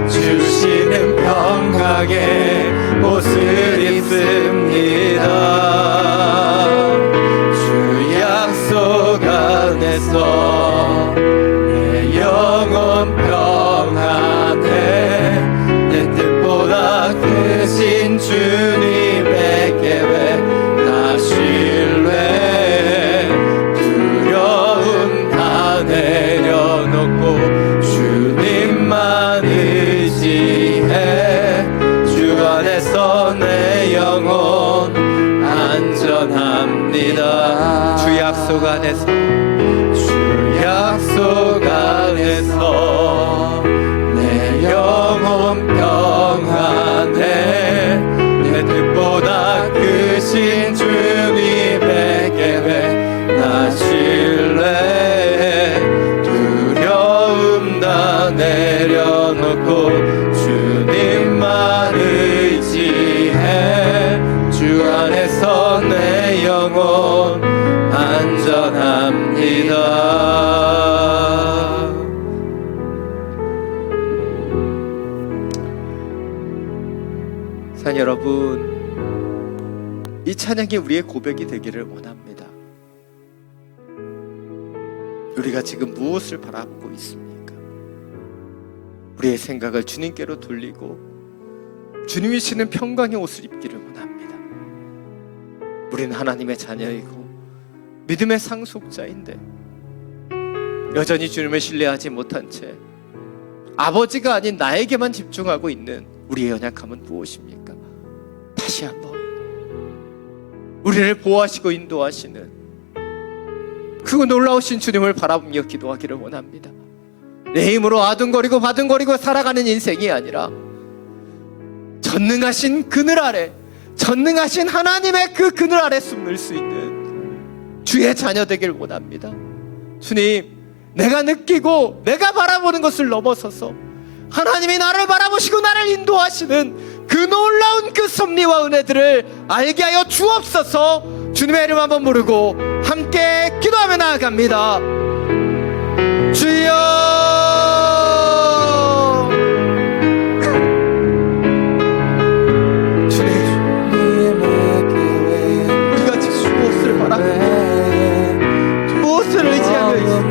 주시는 평강의 옷을 입습니다. 주 약속 안에서 주 약속 안에서 내 영혼 평안해 내 뜻보다 크신 주님의 계획 나 신뢰해 두려움 다 내려놓고 주님만 의지해 주 안에서 내 영혼 안전합니다. 사랑 여러분, 이 찬양이 우리의 고백이 되기를 원합니다. 우리가 지금 무엇을 바라보고 있습니까? 우리의 생각을 주님께로 돌리고 주님이 주시는 평강의 옷을 입기를 원합니다. 우리는 하나님의 자녀이고 믿음의 상속자인데 여전히 주님을 신뢰하지 못한 채 아버지가 아닌 나에게만 집중하고 있는 우리의 연약함은 무엇입니까? 다시 한번 우리를 보호하시고 인도하시는 그 놀라우신 주님을 바라보며 기도하기를 원합니다. 내 힘으로 아둥거리고 바둥거리고 살아가는 인생이 아니라 전능하신 그늘 아래, 전능하신 하나님의 그 그늘 아래 숨을 수 있는 주의 자녀 되길 원합니다. 주님, 내가 느끼고 내가 바라보는 것을 넘어서서 하나님이 나를 바라보시고 나를 인도하시는 그 놀라운 그 섭리와 은혜들을 알게 하여 주옵소서. 주님의 이름 한번 부르고 함께 기도하며 나아갑니다. 주여, 주님, 우리가 지금 무엇을 바라보고 무엇을 의지하며 있습니까?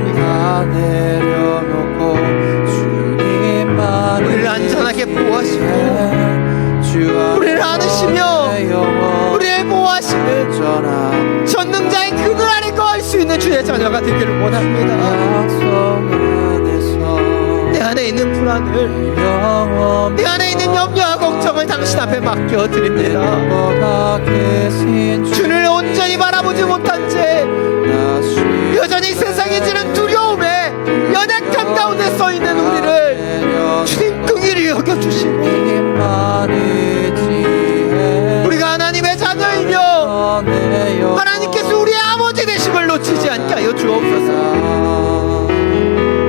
우리를 안전하게 보호하시고 우리를 안으시며 우리를 보호하시는 전능자의 그늘 아래 거할 수 있는 주의 자녀가 되기를 원합니다. 내 안에 있는 불안을, 내 안에 있는 염려와 걱정을 당신 앞에 맡겨드립니다. 주를 온전히 바라보지 못한 채 여전히 세상이 주는 두려움에 연약함 가운데 서 있는 우리를 주님 긍휼히 여겨주시고 우리가 하나님의 자녀이며 하나님께서 우리의 아버지 되심을 놓치지 않게 하여 주옵소서.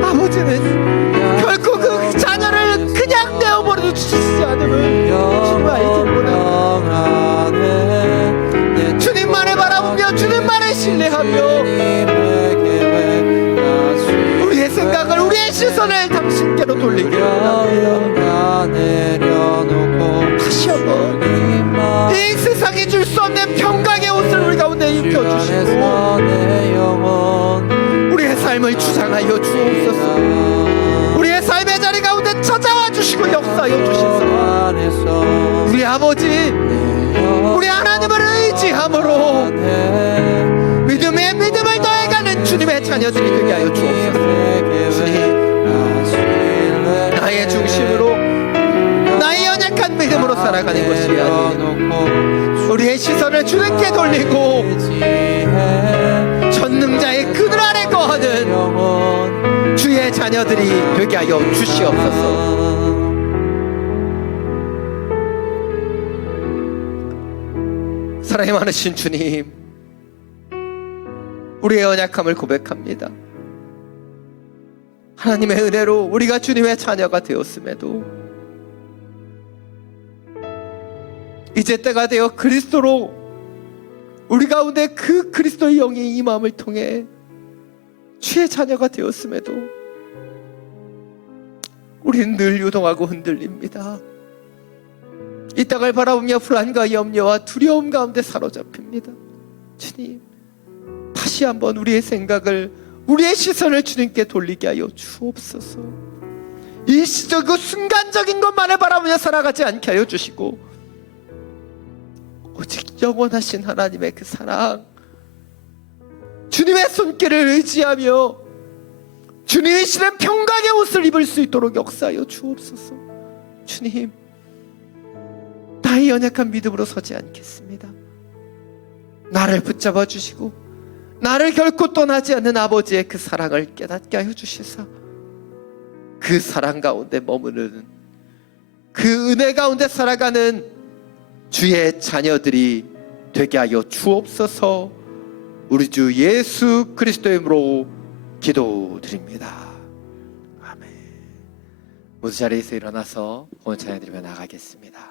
아버지는 결코 그 자녀를 그냥 내어버려 주시지 않음을 주님 알기를 원합니다. 주님만을 바라보며 주님만을 신뢰하며 우리의 생각을, 우리의 시선을 당신께로 돌리기를 원합니다. 다시 한번 이 세상이 줄 수 없는 평강의 옷을 우리 가운데 입혀주시고 우리의 삶을 주장하여 주옵소서. 우리의 삶의 자리 가운데 찾아와 주시고 역사하여 주시옵소서. 우리 아버지, 우리 하나님을 의지함으로 믿음에 믿음을 더해가는 주님의 자녀들이 되게 하여 주옵소서. 주님, 나의 중심으로 나의 연약한 믿음으로 살아가는 것이 아니라 우리의 시선을 주님께 돌리고 전능자의 그늘 아래 거하는 주의 자녀들이 되게 하여 주시옵소서. 사랑이 많으신 주님, 우리의 연약함을 고백합니다. 하나님의 은혜로 우리가 주님의 자녀가 되었음에도 이제 때가 되어 그리스도로 우리 가운데 그 그리스도의 영이 임함을 통해 주의 자녀가 되었음에도 우리는 늘 요동하고 흔들립니다. 이 땅을 바라보며 불안과 염려와 두려움 가운데 사로잡힙니다. 주님, 다시 한번 우리의 생각을, 우리의 시선을 주님께 돌리게 하여 주옵소서. 일시적이고 순간적인 것만을 바라보며 살아가지 않게 하여 주시고 오직 영원하신 하나님의 그 사랑, 주님의 손길을 의지하며 주님이 신은 평강의 옷을 입을 수 있도록 역사하여 주옵소서. 주님, 나의 연약한 믿음으로 서지 않겠습니다. 나를 붙잡아 주시고 나를 결코 떠나지 않는 아버지의 그 사랑을 깨닫게 하여 주시사 그 사랑 가운데 머무르는, 그 은혜 가운데 살아가는 주의 자녀들이 되게 하여 주옵소서. 우리 주 예수 그리스도의 이름으로 기도드립니다. 아멘. 모두 자리에서 일어나서 구원 찬양드리며 나가겠습니다.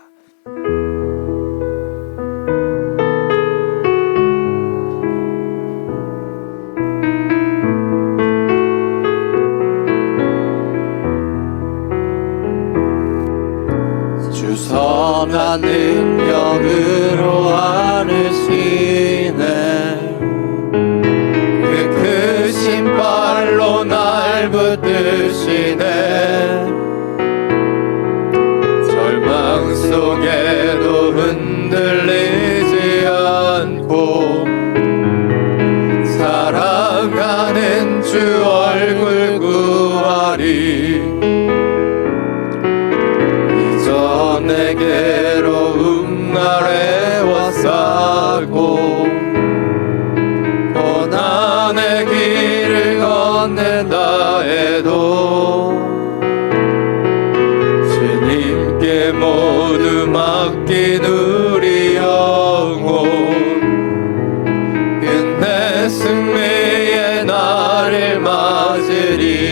주 선한 능력으로 안으시네. 그 크신 발로 날 붙드시네. 절망 속에도 흔들리지 않고 살아가는 주 얼굴 구하리. 이전 내게로 음날에와 싸고 고난의 길을 건넨다 해도 주님께 모두 맡긴 우리 영혼 끝내 승리의 날을 맞으리.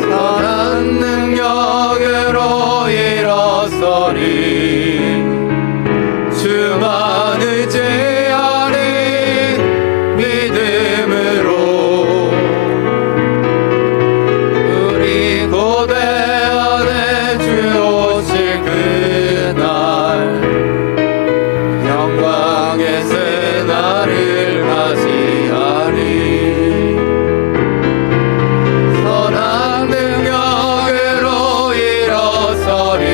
선한 능력으로 일어서리. 주만 의지하리. 믿음으로 우리 고대 안에 주 오실 그날 영광의 새날을 맞이하리. 선한 능력으로 일어서리.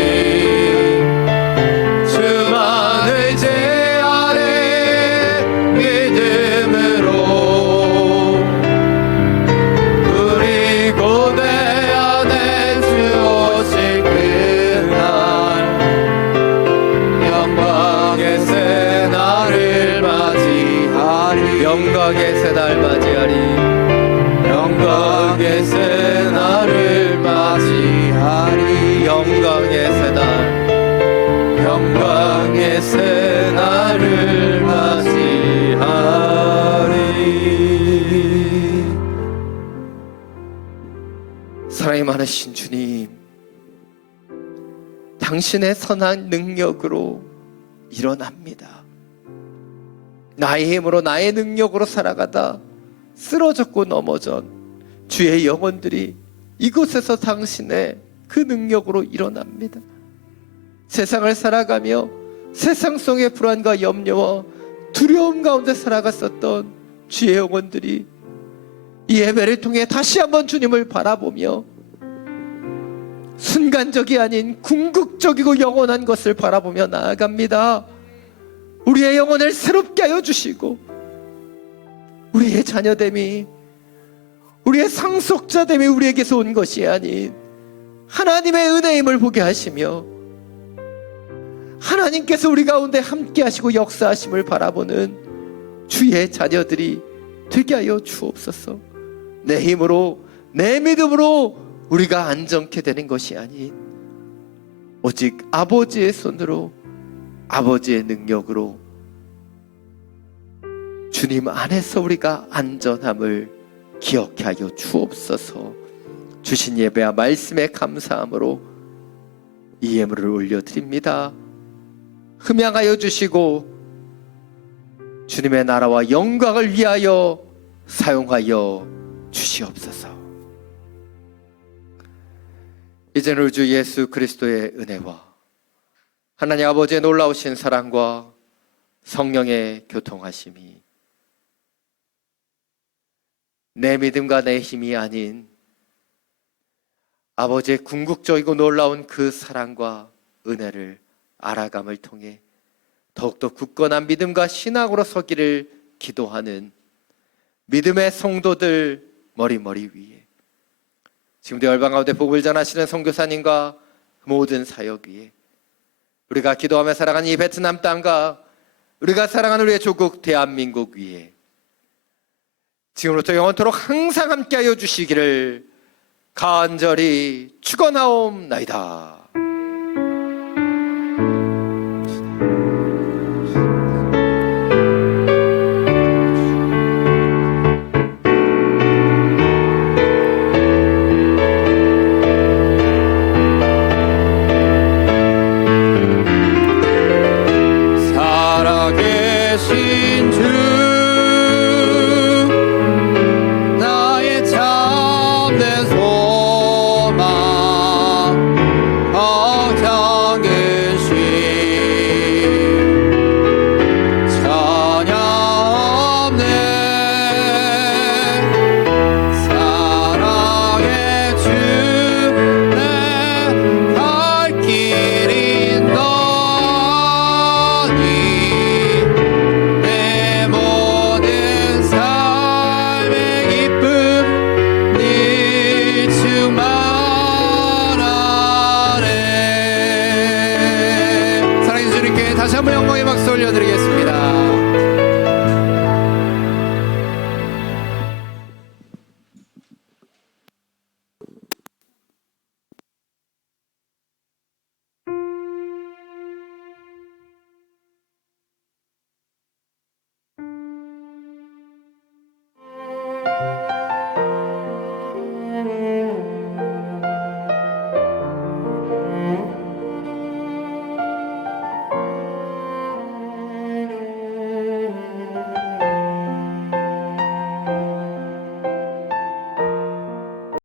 주만 의지하리. 믿음으로 우리 고대 안에 주 오실 그날 영광의 새날을 맞이하리. 영광의 새날 맞이하리. 영광의 새날을 맞이하리. 영광의 새날, 영광의 새날을 맞이하리. 사랑이 많으신 주님, 당신의 선한 능력으로 일어납니다. 나의 힘으로 나의 능력으로 살아가다 쓰러졌고 넘어전 주의 영혼들이 이곳에서 당신의 그 능력으로 일어납니다. 세상을 살아가며 세상 속의 불안과 염려와 두려움 가운데 살아갔었던 주의 영혼들이 이 예배를 통해 다시 한번 주님을 바라보며 순간적이 아닌 궁극적이고 영원한 것을 바라보며 나아갑니다. 우리의 영혼을 새롭게 하여 주시고 우리의 자녀됨이, 우리의 상속자됨이 우리에게서 온 것이 아닌 하나님의 은혜임을 보게 하시며 하나님께서 우리 가운데 함께 하시고 역사하심을 바라보는 주의 자녀들이 되게 하여 주옵소서. 내 힘으로, 내 믿음으로 우리가 안정케 되는 것이 아닌 오직 아버지의 손으로, 아버지의 능력으로 주님 안에서 우리가 안전함을 기억해 하여 주옵소서. 주신 예배와 말씀에 감사함으로 이 예물을 올려드립니다. 흠양하여 주시고 주님의 나라와 영광을 위하여 사용하여 주시옵소서. 이제는 우리 주 예수 그리스도의 은혜와 하나님 아버지의 놀라우신 사랑과 성령의 교통하심이 내 믿음과 내 힘이 아닌 아버지의 궁극적이고 놀라운 그 사랑과 은혜를 알아감을 통해 더욱더 굳건한 믿음과 신앙으로 서기를 기도하는 믿음의 성도들 머리머리 위에, 지금도 열방 가운데 복을 전하시는 선교사님과 모든 사역 위에, 우리가 기도하며 살아가는 이 베트남 땅과 우리가 사랑하는 우리의 조국 대한민국 위에 지금부터 영원토록 항상 함께하여 주시기를 간절히 축원하옵나이다. 살아계신 주 나의 참된 소망